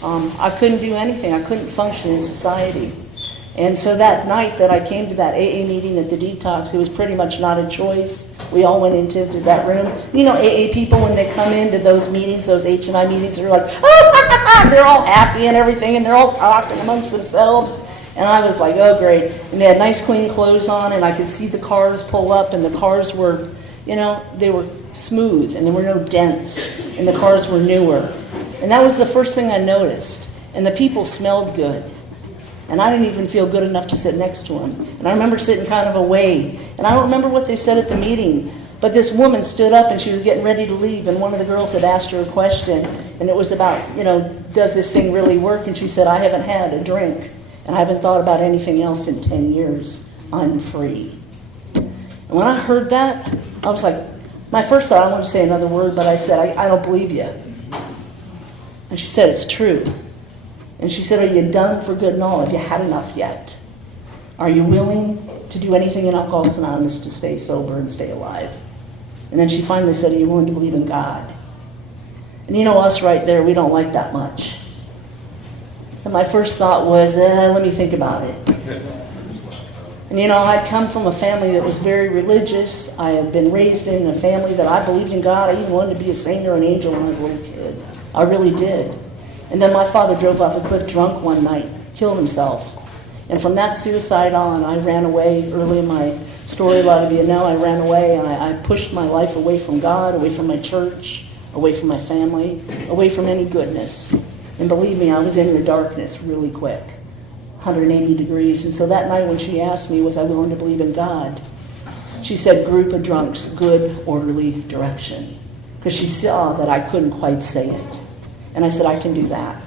I couldn't do anything. I couldn't function in society. And so that night that I came to that AA meeting at the detox, it was pretty much not a choice. We all went into that room. AA people, when they come into those meetings, those H&I meetings, they're like, they're all happy and everything, and they're all talking amongst themselves. And I was like, oh, great. And they had nice, clean clothes on, and I could see the cars pull up, and the cars were, they were smooth, and there were no dents, and the cars were newer. And that was the first thing I noticed. And the people smelled good. And I didn't even feel good enough to sit next to them. And I remember sitting kind of away. And I don't remember what they said at the meeting, But this woman stood up and she was getting ready to leave, and one of the girls had asked her a question, and it was about, does this thing really work? And she said, I haven't had a drink, and I haven't thought about anything else in 10 years. I'm free. And when I heard that, I was like, my first thought, I wanted to say another word, but I said, I don't believe you. And she said, it's true. And she said, are you done for good and all? Have you had enough yet? Are you willing to do anything in Alcoholics Anonymous to stay sober and stay alive? And then she finally said, are you willing to believe in God? And us right there, we don't like that much. And my first thought was, let me think about it. And I'd come from a family that was very religious. I had been raised in a family that I believed in God. I even wanted to be a saint or an angel when I was a little kid. I really did. And then my father drove off a cliff drunk one night, killed himself. And from that suicide on, I ran away. Early in my story, a lot of you know, I ran away and I pushed my life away from God, away from my church, away from my family, away from any goodness. And believe me, I was in the darkness really quick, 180 degrees. And so that night when she asked me, was I willing to believe in God? She said, group of drunks, good, orderly direction. Because she saw that I couldn't quite say it. And I said, I can do that.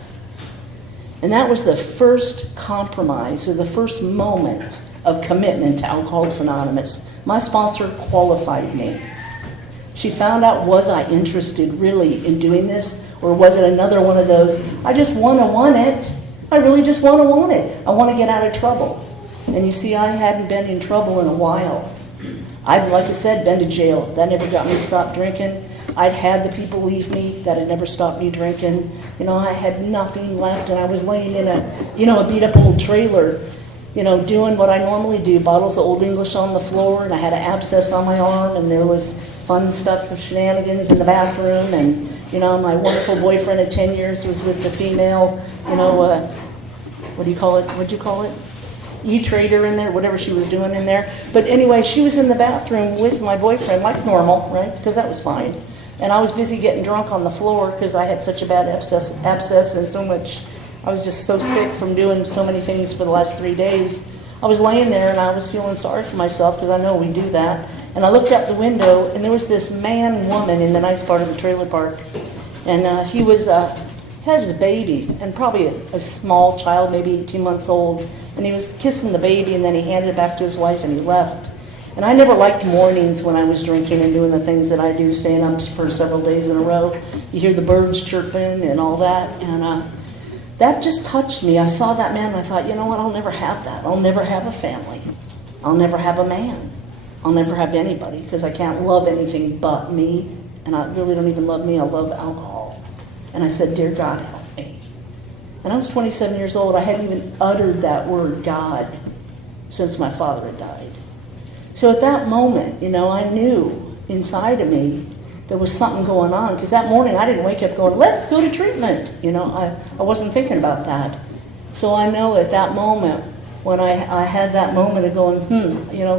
And that was the first compromise, or the first moment of commitment to Alcoholics Anonymous. My sponsor qualified me. She found out, was I interested really in doing this, or was it another one of those, I just want it. I really just want it. I want to get out of trouble. And you see, I hadn't been in trouble in a while. I'd, like I said, been to jail. That never got me to stop drinking. I'd had the people leave me that had never stopped me drinking. I had nothing left, and I was laying in a beat up old trailer, doing what I normally do, bottles of Old English on the floor, and I had an abscess on my arm, and there was fun stuff for shenanigans in the bathroom, and, my wonderful boyfriend of 10 years was with the female, what do you call it? What'd you call it? E-trader in there, whatever she was doing in there. But anyway, she was in the bathroom with my boyfriend, like normal, right? Because that was fine. And I was busy getting drunk on the floor because I had such a bad abscess and so much, I was just so sick from doing so many things for the last 3 days. I was laying there and I was feeling sorry for myself because I know we do that. And I looked out the window and there was this man and woman in the nice part of the trailer park. And he was, had his baby and probably a small child, maybe 18 months old. And he was kissing the baby and then he handed it back to his wife and he left. And I never liked mornings when I was drinking and doing the things that I do, staying up for several days in a row. You hear the birds chirping and all that, and that just touched me. I saw that man and I thought, you know what, I'll never have that. I'll never have a family. I'll never have a man. I'll never have anybody because I can't love anything but me, and I really don't even love me. I love alcohol. And I said, dear God, help me. And I was 27 years old. I hadn't even uttered that word, God, since my father had died. So at that moment, I knew inside of me there was something going on. Because that morning I didn't wake up going, let's go to treatment. I wasn't thinking about that. So I know at that moment, when I had that moment of going,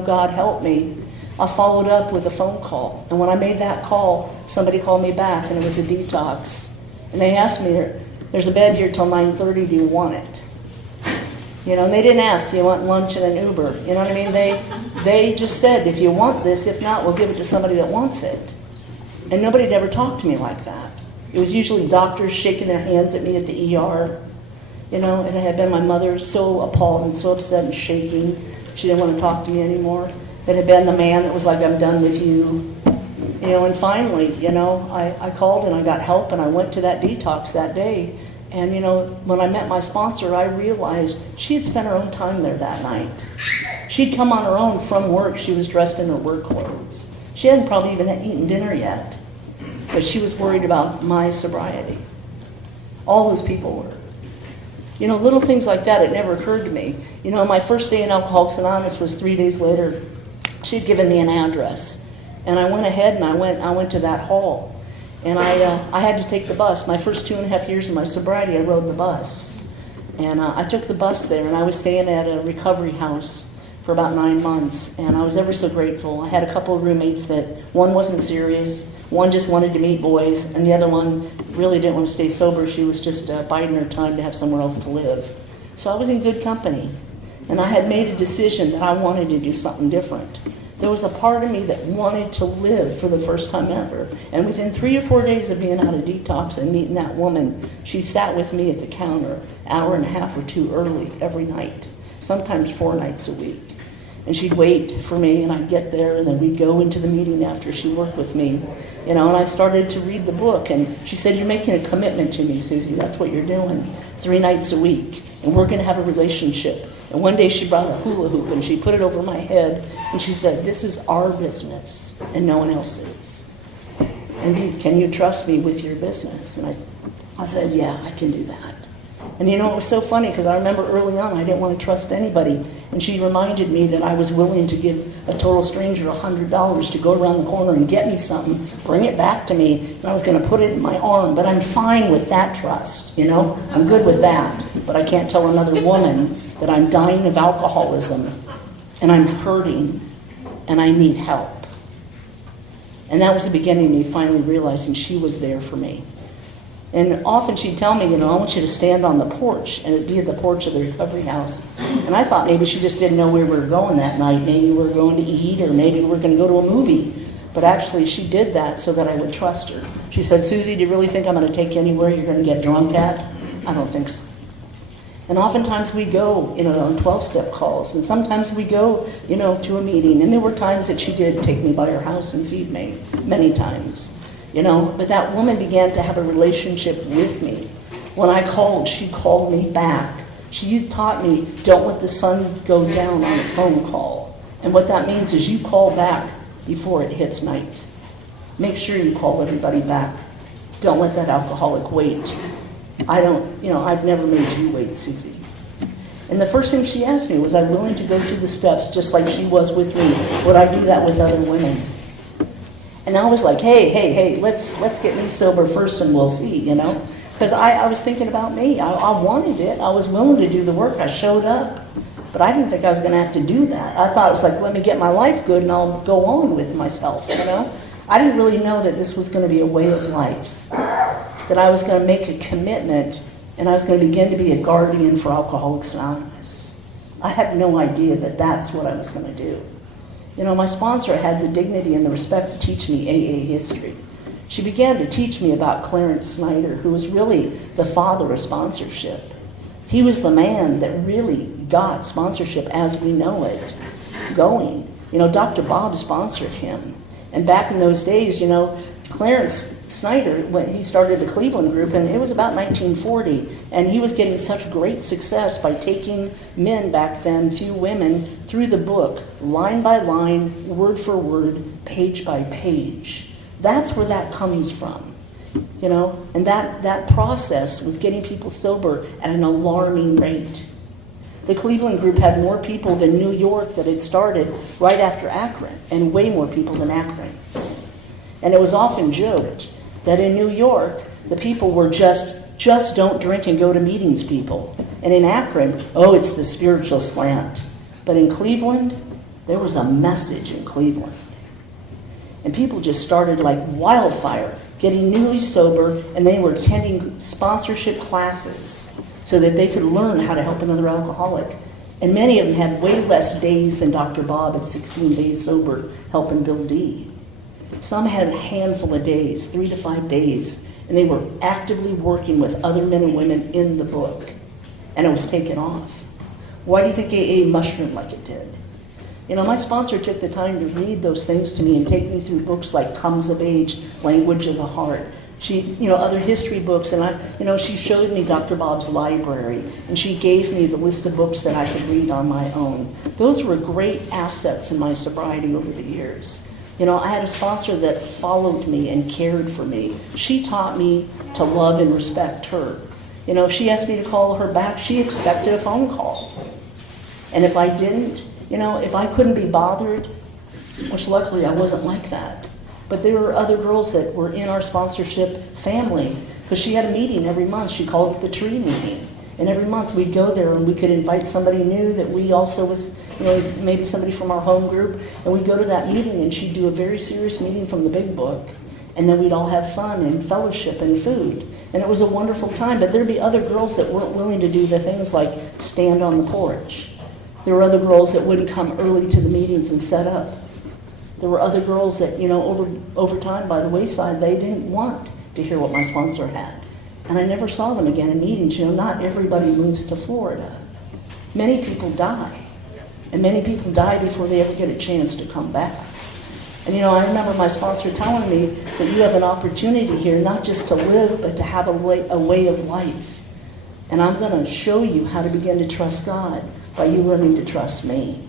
God help me, I followed up with a phone call. And when I made that call, somebody called me back and it was a detox. And they asked me, there's a bed here till 9:30, do you want it? And they didn't ask, do you want lunch and an Uber? You know what I mean? They just said, if you want this, if not, we'll give it to somebody that wants it. And nobody had ever talked to me like that. It was usually doctors shaking their hands at me at the ER. And it had been my mother so appalled and so upset and shaking. She didn't want to talk to me anymore. It had been the man that was like, I'm done with you. And finally, I called and I got help and I went to that detox that day. And, when I met my sponsor, I realized she had spent her own time there that night. She'd come on her own from work. She was dressed in her work clothes. She hadn't probably even eaten dinner yet. But she was worried about my sobriety. All those people were. Little things like that, it never occurred to me. My first day in Alcoholics Anonymous was 3 days later. She'd given me an address. And I went ahead and I went to that hall. And I had to take the bus. My first 2.5 years of my sobriety, I rode the bus. And I took the bus there, and I was staying at a recovery house for about 9 months. And I was ever so grateful. I had a couple of roommates that one wasn't serious, one just wanted to meet boys, and the other one really didn't want to stay sober. She was just biding her time to have somewhere else to live. So I was in good company. And I had made a decision that I wanted to do something different. there was a part of me that wanted to live for the first time ever. And within 3 or 4 days of being out of detox and meeting that woman, she sat with me at the counter, hour and a half or two early every night, sometimes 4 nights a week. And she'd wait for me, and I'd get there, and then we'd go into the meeting after she worked with me. And I started to read the book, and she said, "You're making a commitment to me, Suzy. That's what you're doing, 3 nights a week, and we're going to have a relationship." And one day she brought a hula hoop, and she put it over my head, and she said, "This is our business, and no one else's. And can you trust me with your business?" And I said, "Yeah, I can do that." And it was so funny, because I remember early on I didn't want to trust anybody. And she reminded me that I was willing to give a total stranger $100 to go around the corner and get me something, bring it back to me, and I was going to put it in my arm. But I'm fine with that trust, I'm good with that. But I can't tell another woman that I'm dying of alcoholism, and I'm hurting, and I need help. And that was the beginning of me finally realizing she was there for me. And often she'd tell me, "I want you to stand on the porch," and it'd be at the porch of the recovery house. And I thought maybe she just didn't know where we were going that night. Maybe we were going to eat, or maybe we were going to go to a movie. But actually she did that so that I would trust her. She said, "Suzy, do you really think I'm going to take you anywhere you're going to get drunk at?" I don't think so. And oftentimes we go, on 12-step calls, and sometimes we go, to a meeting. And there were times that she did take me by her house and feed me, many times. But that woman began to have a relationship with me. When I called, she called me back. She taught me, don't let the sun go down on a phone call. And what that means is you call back before it hits night. Make sure you call everybody back. Don't let that alcoholic wait. I've never made you wait, Suzy. And the first thing she asked me was, I'm willing to go through the steps just like she was with me. Would I do that with other women? And I was like, hey, let's get me sober first and we'll see, Because I was thinking about me. I wanted it. I was willing to do the work. I showed up. But I didn't think I was going to have to do that. I thought it was like, let me get my life good and I'll go on with myself, I didn't really know that this was going to be a way of life. That I was going to make a commitment and I was going to begin to be a guardian for Alcoholics Anonymous. I had no idea that that's what I was going to do. My sponsor had the dignity and the respect to teach me AA history. She began to teach me about Clarence Snyder, who was really the father of sponsorship. He was the man that really got sponsorship as we know it going. Dr. Bob sponsored him. And back in those days, Clarence Snyder, when he started the Cleveland group, and it was about 1940, and he was getting such great success by taking men back then, few women, through the book, line by line, word for word, page by page. That's where that comes from, and that process was getting people sober at an alarming rate. The Cleveland group had more people than New York that had started right after Akron, and way more people than Akron. And it was often joked that in New York, the people were just don't drink and go to meetings people. And in Akron, it's the spiritual slant. But in Cleveland, there was a message in Cleveland. And people just started like wildfire, getting newly sober, and they were attending sponsorship classes so that they could learn how to help another alcoholic. And many of them had way less days than Dr. Bob at 16 days sober helping Bill D. Some had a handful of days, 3 to 5 days, and they were actively working with other men and women in the book. And it was taken off. Why do you think AA mushroomed like it did? My sponsor took the time to read those things to me and take me through books like Comes of Age, Language of the Heart. She, other history books, and she showed me Dr. Bob's library, and she gave me the list of books that I could read on my own. Those were great assets in my sobriety over the years. I had a sponsor that followed me and cared for me. She taught me to love and respect her. If she asked me to call her back, she expected a phone call. And if I didn't, if I couldn't be bothered, which luckily I wasn't like that. But there were other girls that were in our sponsorship family, because she had a meeting every month. She called it the tree meeting. And every month we'd go there and we could invite somebody new that we also was, maybe somebody from our home group, and we'd go to that meeting and she'd do a very serious meeting from the big book. And then we'd all have fun and fellowship and food. And it was a wonderful time, but there'd be other girls that weren't willing to do the things like stand on the porch. There were other girls that wouldn't come early to the meetings and set up. There were other girls that, over time by the wayside, they didn't want to hear what my sponsor had. And I never saw them again in meetings. Not everybody moves to Florida. Many people die. And many people die before they ever get a chance to come back. And I remember my sponsor telling me that you have an opportunity here not just to live, but to have a way of life. And I'm going to show you how to begin to trust God by you learning to trust me.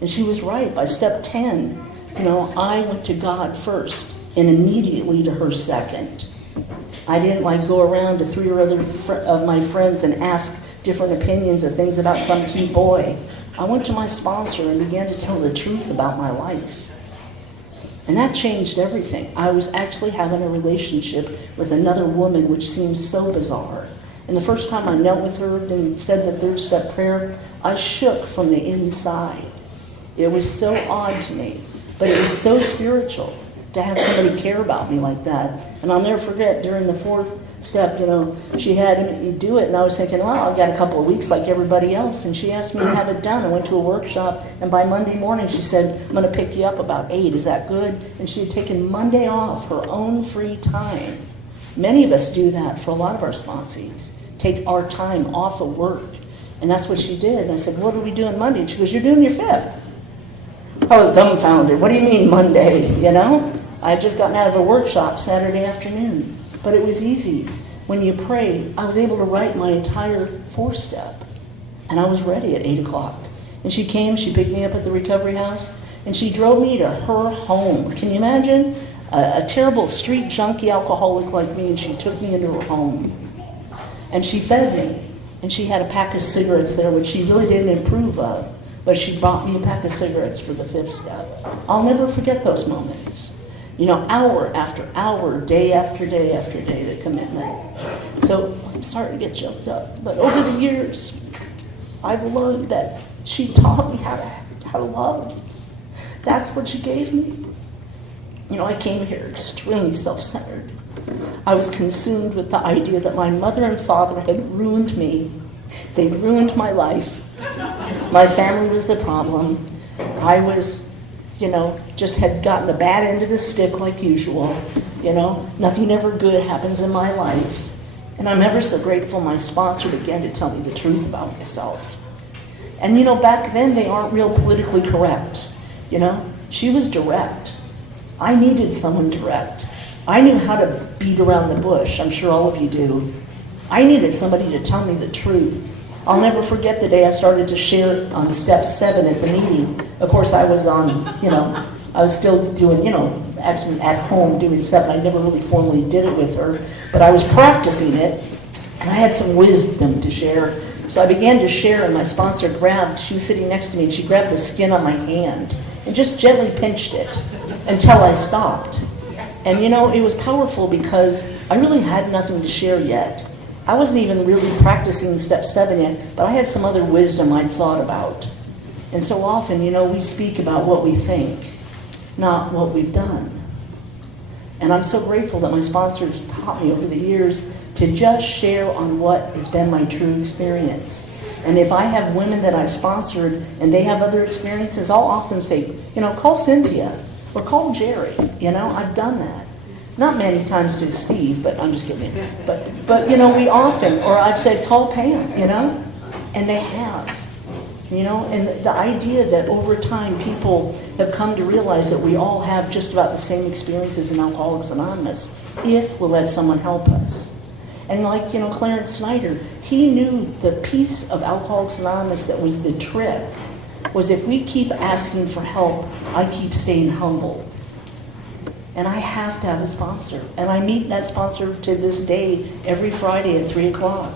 And she was right. By step 10, I went to God first and immediately to her second. I didn't go around to 3 or other of my friends and ask different opinions of things about some key boy. I went to my sponsor and began to tell the truth about my life. And that changed everything. I was actually having a relationship with another woman, which seems so bizarre. And the first time I knelt with her and said the 3rd step prayer, I shook from the inside. It was so odd to me, but it was so spiritual to have somebody care about me like that. And I'll never forget, during the 4th step, she had me do it, and I was thinking, well, I've got a couple of weeks like everybody else, and she asked me to have it done. I went to a workshop, and by Monday morning she said, I'm going to pick you up about 8, is that good? And she had taken Monday off, her own free time. Many of us do that for a lot of our sponsees, take our time off of work, and that's what she did. And I said, what are we doing Monday? And she goes, you're doing your 5th. I was dumbfounded. What do you mean Monday, I had just gotten out of a workshop Saturday afternoon. But it was easy. When you pray, I was able to write my entire 4-step. And I was ready at 8 o'clock. And she came, she picked me up at the recovery house, and she drove me to her home. Can you imagine? A terrible street junkie alcoholic like me, and she took me into her home. And she fed me. And she had a pack of cigarettes there, which she really didn't approve of. But she brought me a pack of cigarettes for the 5th step. I'll never forget those moments. Hour after hour, day after day after day, the commitment. So I'm starting to get choked up. But over the years, I've learned that she taught me how to love. That's what she gave me. I came here extremely self-centered. I was consumed with the idea that my mother and father had ruined me. They ruined my life. My family was the problem. I was, just had gotten the bad end of the stick like usual. Nothing ever good happens in my life. And I'm ever so grateful my sponsor began to tell me the truth about myself. And back then they aren't real politically correct. She was direct. I needed someone direct. I knew how to beat around the bush. I'm sure all of you do. I needed somebody to tell me the truth. I'll never forget the day I started to share on step 7 at the meeting. Of course, I was I was still doing, actually at home doing 7. I never really formally did it with her, but I was practicing it, and I had some wisdom to share. So I began to share, and my sponsor she was sitting next to me, and she grabbed the skin on my hand and just gently pinched it until I stopped. And it was powerful because I really had nothing to share yet. I wasn't even really practicing step 7 yet, but I had some other wisdom I'd thought about. And so often, we speak about what we think, not what we've done. And I'm so grateful that my sponsors taught me over the years to just share on what has been my true experience. And if I have women that I've sponsored and they have other experiences, I'll often say, call Cynthia or call Jerry. I've done that. Not many times to Steve, but I'm just kidding. But we often, or I've said, call Pam, and they have. And the idea that over time people have come to realize that we all have just about the same experiences in Alcoholics Anonymous if we'll let someone help us. And Clarence Snyder, he knew the piece of Alcoholics Anonymous that was the trick was if we keep asking for help, I keep staying humble. And I have to have a sponsor. And I meet that sponsor to this day every Friday at 3 o'clock.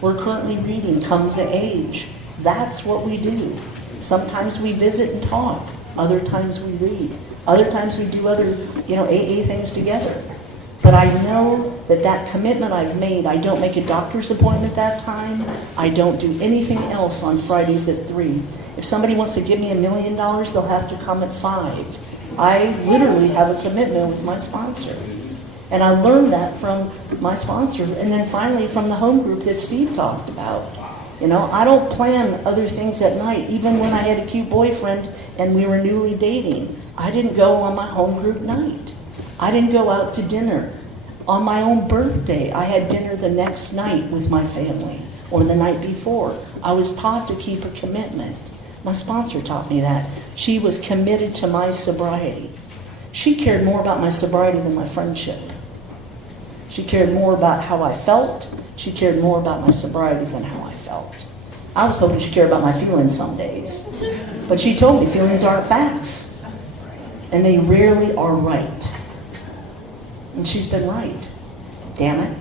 We're currently reading Comes of Age. That's what we do. Sometimes we visit and talk. Other times we read. Other times we do other, AA things together. But I know that commitment I've made, I don't make a doctor's appointment that time. I don't do anything else on Fridays at 3. If somebody wants to give me $1 million, they'll have to come at 5. I literally have a commitment with my sponsor. And I learned that from my sponsor, and then finally from the home group that Steve talked about. You know, I don't plan other things at night. Even when I had a cute boyfriend and we were newly dating, I didn't go on my home group night. I didn't go out to dinner. On my own birthday, I had dinner the next night with my family or the night before. I was taught to keep a commitment. My sponsor taught me that. She was committed to my sobriety. She cared more about my sobriety than my friendship. She cared more about how I felt. She cared more about my sobriety than how I felt. I was hoping she cared about my feelings some days. But she told me feelings aren't facts. And they rarely are right. And she's been right. Damn it.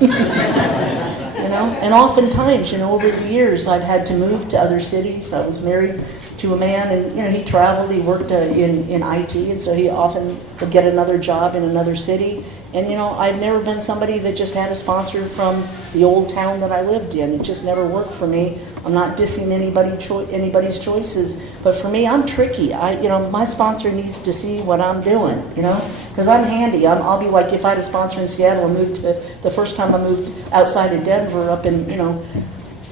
You know, and oftentimes, you know, over the years, I've had to move to other cities. I was married to a man, and you know, he traveled. He worked in IT, and so he often would get another job in another city. And you know, I've never been somebody that just had a sponsor from the old town that I lived in. It just never worked for me. I'm not dissing anybody's choices, but for me, I'm tricky. You know, my sponsor needs to see what I'm doing. You know, because I'm handy. I'll be like, if I had a sponsor in Seattle and moved to the first time I moved outside of Denver, up in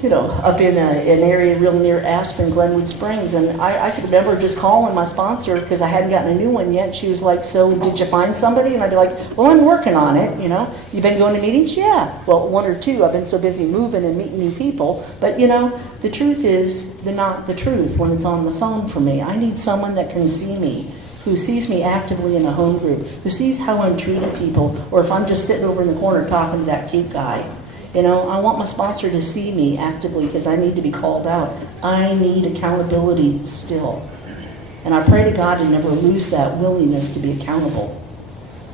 up in an area real near Aspen, Glenwood Springs, and I could remember just calling my sponsor because I hadn't gotten a new one yet. She was like, "So did you find somebody?" And I'd be like, "Well, I'm working on it. You know, you been going to meetings?" "Yeah." "Well, one or two. I've been so busy moving and meeting new people." But you know, the truth is not the truth when it's on the phone for me. I need someone that can see me, who sees me actively in the home group, who sees how I'm treating people, or if I'm just sitting over in the corner talking to that cute guy. You know, I want my sponsor to see me actively because I need to be called out. I need accountability still. And I pray to God to never lose that willingness to be accountable.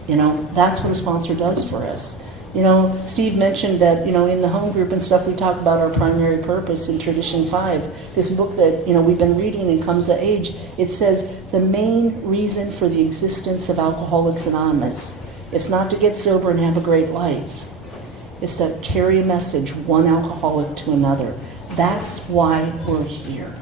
You know, that's what a sponsor does for us. You know, Steve mentioned that, you know, in the home group and stuff, we talk about our primary purpose in Tradition 5. This book that, you know, we've been reading in Comes of Age, it says the main reason for the existence of Alcoholics Anonymous, it's not to get sober and have a great life. It's to carry a message, one alcoholic to another. That's why we're here.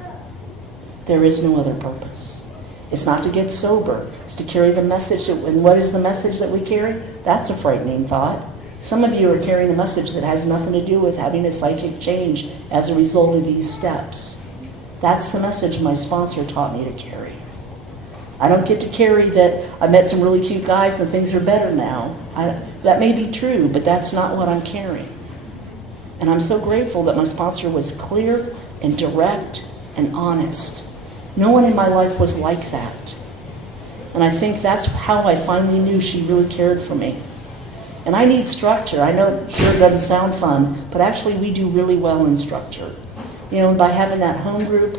There is no other purpose. It's not to get sober. It's to carry the message. And what is the message that we carry? That's a frightening thought. Some of you are carrying a message that has nothing to do with having a psychic change as a result of these steps. That's the message my sponsor taught me to carry. I don't get to carry that I met some really cute guys and things are better now. That may be true, but that's not what I'm carrying. And I'm so grateful that my sponsor was clear and direct and honest. No one in my life was like that. And I think that's how I finally knew she really cared for me. And I need structure. I know sure it doesn't sound fun, but actually we do really well in structure. You know, by having that home group,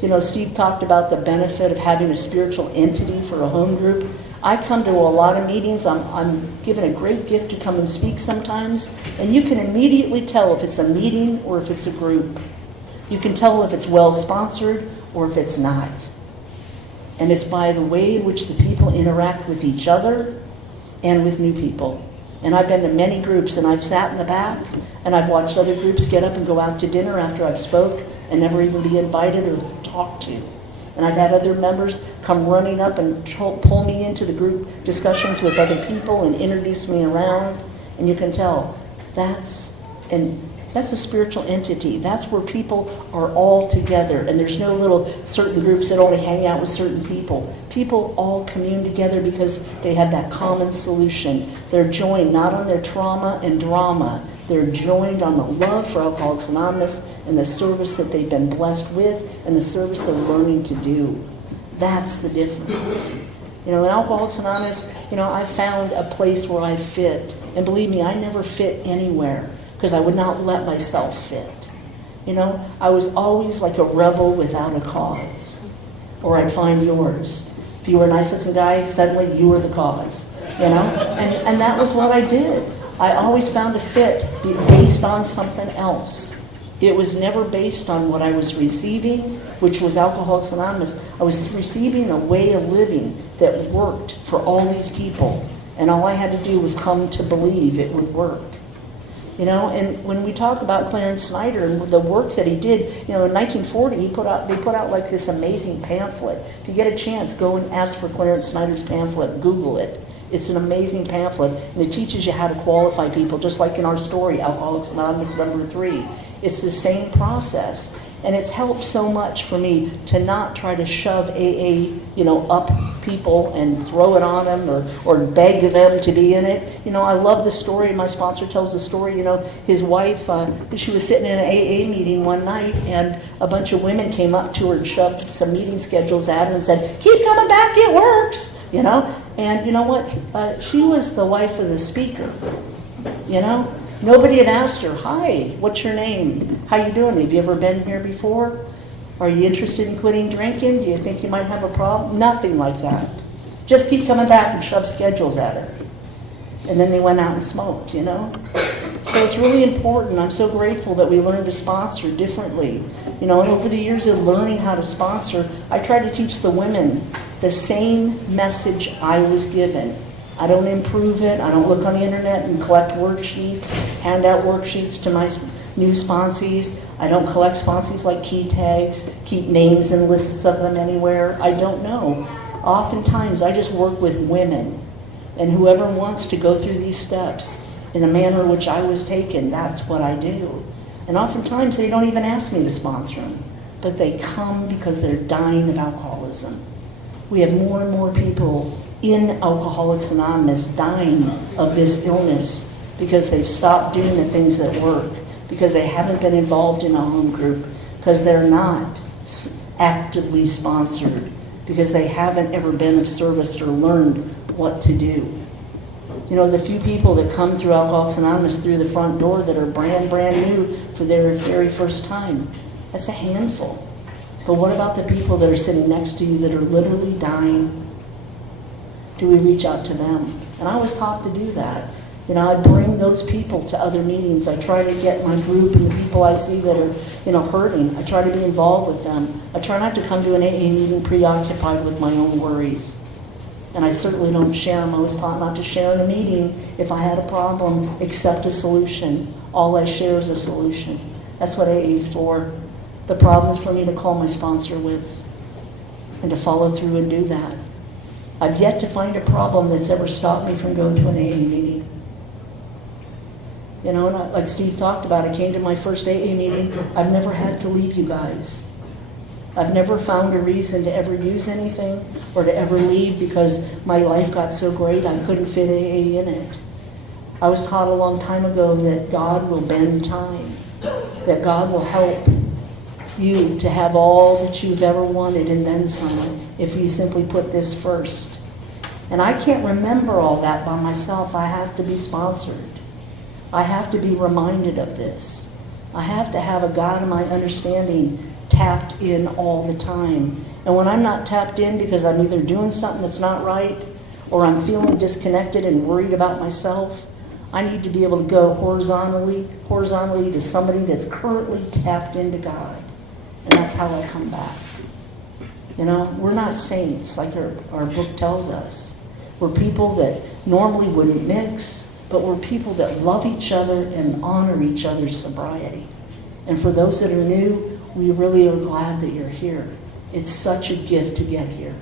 you know, Steve talked about the benefit of having a spiritual entity for a home group. I come to a lot of meetings. I'm given a great gift to come and speak sometimes, and you can immediately tell if it's a meeting or if it's a group. You can tell if it's well-sponsored or if it's not. And it's by the way in which the people interact with each other and with new people. And I've been to many groups, and I've sat in the back, and I've watched other groups get up and go out to dinner after I've spoke and never even be invited or talked to. And I've had other members come running up and pull me into the group discussions with other people and introduce me around. And you can tell that's a spiritual entity. That's where people are all together. And there's no little certain groups that only hang out with certain people. People all commune together because they have that common solution. They're joined not on their trauma and drama. They're joined on the love for Alcoholics Anonymous and the service that they've been blessed with and the service they're learning to do. That's the difference. You know, in Alcoholics Anonymous, you know, I found a place where I fit. And believe me, I never fit anywhere because I would not let myself fit. You know, I was always like a rebel without a cause. Or I'd find yours. If you were a nice-looking guy, suddenly you were the cause. You know? And that was what I did. I always found a fit based on something else. It was never based on what I was receiving, which was Alcoholics Anonymous. I was receiving a way of living that worked for all these people. And all I had to do was come to believe it would work. You know, and when we talk about Clarence Snyder and the work that he did, you know, in 1940, they put out like this amazing pamphlet. If you get a chance, go and ask for Clarence Snyder's pamphlet, Google it. It's an amazing pamphlet, and it teaches you how to qualify people, just like in our story, Alcoholics Anonymous number 3. It's the same process. And it's helped so much for me to not try to shove AA, up people and throw it on them or beg them to be in it. I love the story. My sponsor tells the story, his wife, she was sitting in an AA meeting one night and a bunch of women came up to her and shoved some meeting schedules at her and said, keep coming back, it works, And you know what? She was the wife of the speaker, Nobody had asked her, hi, what's your name? How you doing? Have you ever been here before? Are you interested in quitting drinking? Do you think you might have a problem? Nothing like that. Just keep coming back and shove schedules at her. And then they went out and smoked, So it's really important. I'm so grateful that we learned to sponsor differently. And over the years of learning how to sponsor, I try to teach the women the same message I was given. I don't improve it. I don't look on the internet and collect worksheets, hand out worksheets to my new sponsees. I don't collect sponsees like key tags, keep names and lists of them anywhere. I don't know. Oftentimes, I just work with women. And whoever wants to go through these steps in a manner which I was taken, that's what I do. And oftentimes, they don't even ask me to sponsor them. But they come because they're dying of alcoholism. We have more and more people in Alcoholics Anonymous dying of this illness because they've stopped doing the things that work, because they haven't been involved in a home group, because they're not actively sponsored, because they haven't ever been of service or learned what to do. The few people that come through Alcoholics Anonymous through the front door that are brand new for their very first time, that's a handful. But what about the people that are sitting next to you that are literally dying? Do we reach out to them? And I was taught to do that. I bring those people to other meetings. I try to get my group and the people I see that are, hurting. I try to be involved with them. I try not to come to an AA meeting preoccupied with my own worries. And I certainly don't share them. I was taught not to share in a meeting. If I had a problem, accept a solution. All I share is a solution. That's what AA is for. The problem is for me to call my sponsor with and to follow through and do that. I've yet to find a problem that's ever stopped me from going to an AA meeting. And like Steve talked about, I came to my first AA meeting. I've never had to leave you guys. I've never found a reason to ever use anything or to ever leave because my life got so great I couldn't fit AA in it. I was taught a long time ago that God will bend time, that God will help you to have all that you've ever wanted and then some if you simply put this first. And I can't remember all that by myself. I have to be sponsored. I have to be reminded of this. I have to have a God of my understanding tapped in all the time. And when I'm not tapped in because I'm either doing something that's not right or I'm feeling disconnected and worried about myself, I need to be able to go horizontally to somebody that's currently tapped into God. And that's how I come back. We're not saints like our book tells us. We're people that normally wouldn't mix, but we're people that love each other and honor each other's sobriety. And for those that are new, we really are glad that you're here. It's such a gift to get here.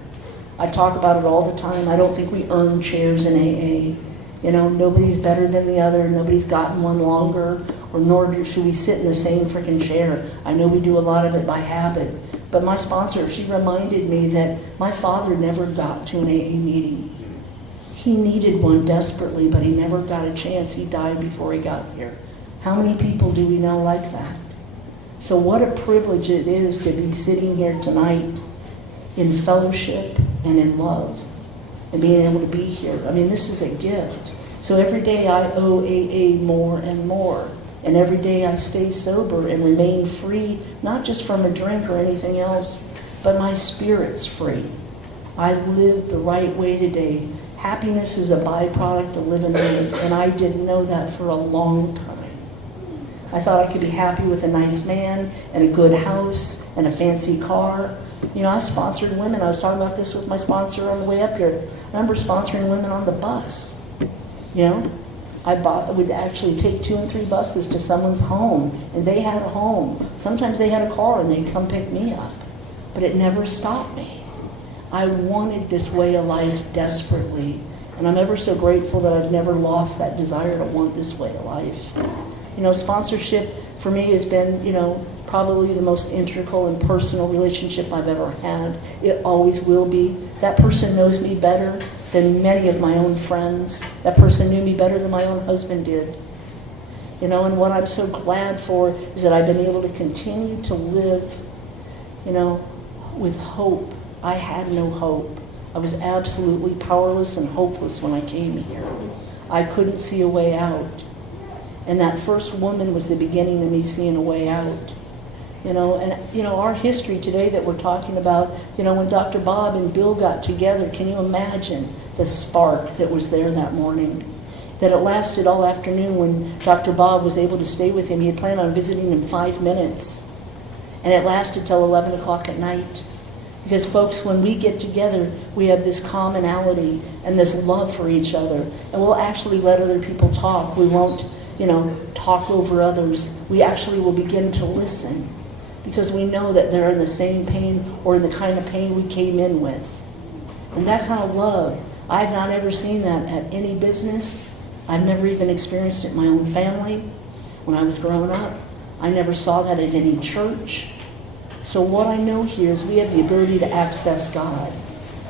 I talk about it all the time. I don't think we earn chairs in AA. Nobody's better than the other. Nobody's gotten one longer, or nor should we sit in the same freaking chair. I know we do a lot of it by habit. But my sponsor, she reminded me that my father never got to an AA meeting. He needed one desperately, but he never got a chance. He died before he got here. How many people do we know like that? So what a privilege it is to be sitting here tonight in fellowship and in love and being able to be here. This is a gift. So every day I owe AA more and more. And every day I stay sober and remain free, not just from a drink or anything else, but my spirit's free. I live the right way today. Happiness is a byproduct of living life, and I didn't know that for a long time. I thought I could be happy with a nice man and a good house and a fancy car. I sponsored women. I was talking about this with my sponsor on the way up here. I remember sponsoring women on the bus. I would actually take 2 and 3 buses to someone's home, and they had a home. Sometimes they had a car, and they'd come pick me up. But it never stopped me. I wanted this way of life desperately, and I'm ever so grateful that I've never lost that desire to want this way of life. Sponsorship for me has been, probably the most integral and personal relationship I've ever had. It always will be. That person knows me better than many of my own friends. That person knew me better than my own husband did. And what I'm so glad for is that I've been able to continue to live, with hope. I had no hope. I was absolutely powerless and hopeless when I came here. I couldn't see a way out. And that first woman was the beginning of me seeing a way out. Our history today that we're talking about, when Dr. Bob and Bill got together, can you imagine the spark that was there that morning? That it lasted all afternoon. When Dr. Bob was able to stay with him, he had planned on visiting him 5 minutes. And it lasted till 11 o'clock at night. Because folks, when we get together, we have this commonality and this love for each other. And we'll actually let other people talk. We won't, talk over others. We actually will begin to listen. Because we know that they're in the same pain or in the kind of pain we came in with. And that kind of love, I've not ever seen that at any business. I've never even experienced it in my own family when I was growing up. I never saw that at any church. So what I know here is we have the ability to access God.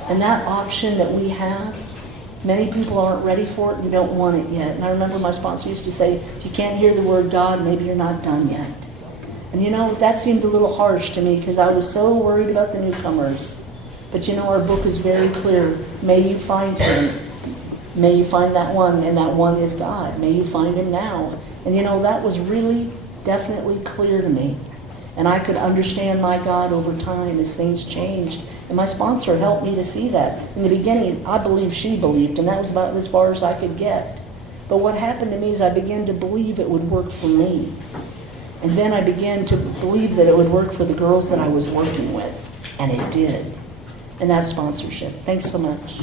And that option that we have, many people aren't ready for it and don't want it yet. And I remember my sponsor used to say, if you can't hear the word God, maybe you're not done yet. And that seemed a little harsh to me because I was so worried about the newcomers. But our book is very clear. May you find him. May you find that one, and that one is God. May you find him now. And that was really definitely clear to me. And I could understand my God over time as things changed. And my sponsor helped me to see that. In the beginning, I believed she believed, and that was about as far as I could get. But what happened to me is I began to believe it would work for me. And then I began to believe that it would work for the girls that I was working with. And it did. And that's sponsorship. Thanks so much.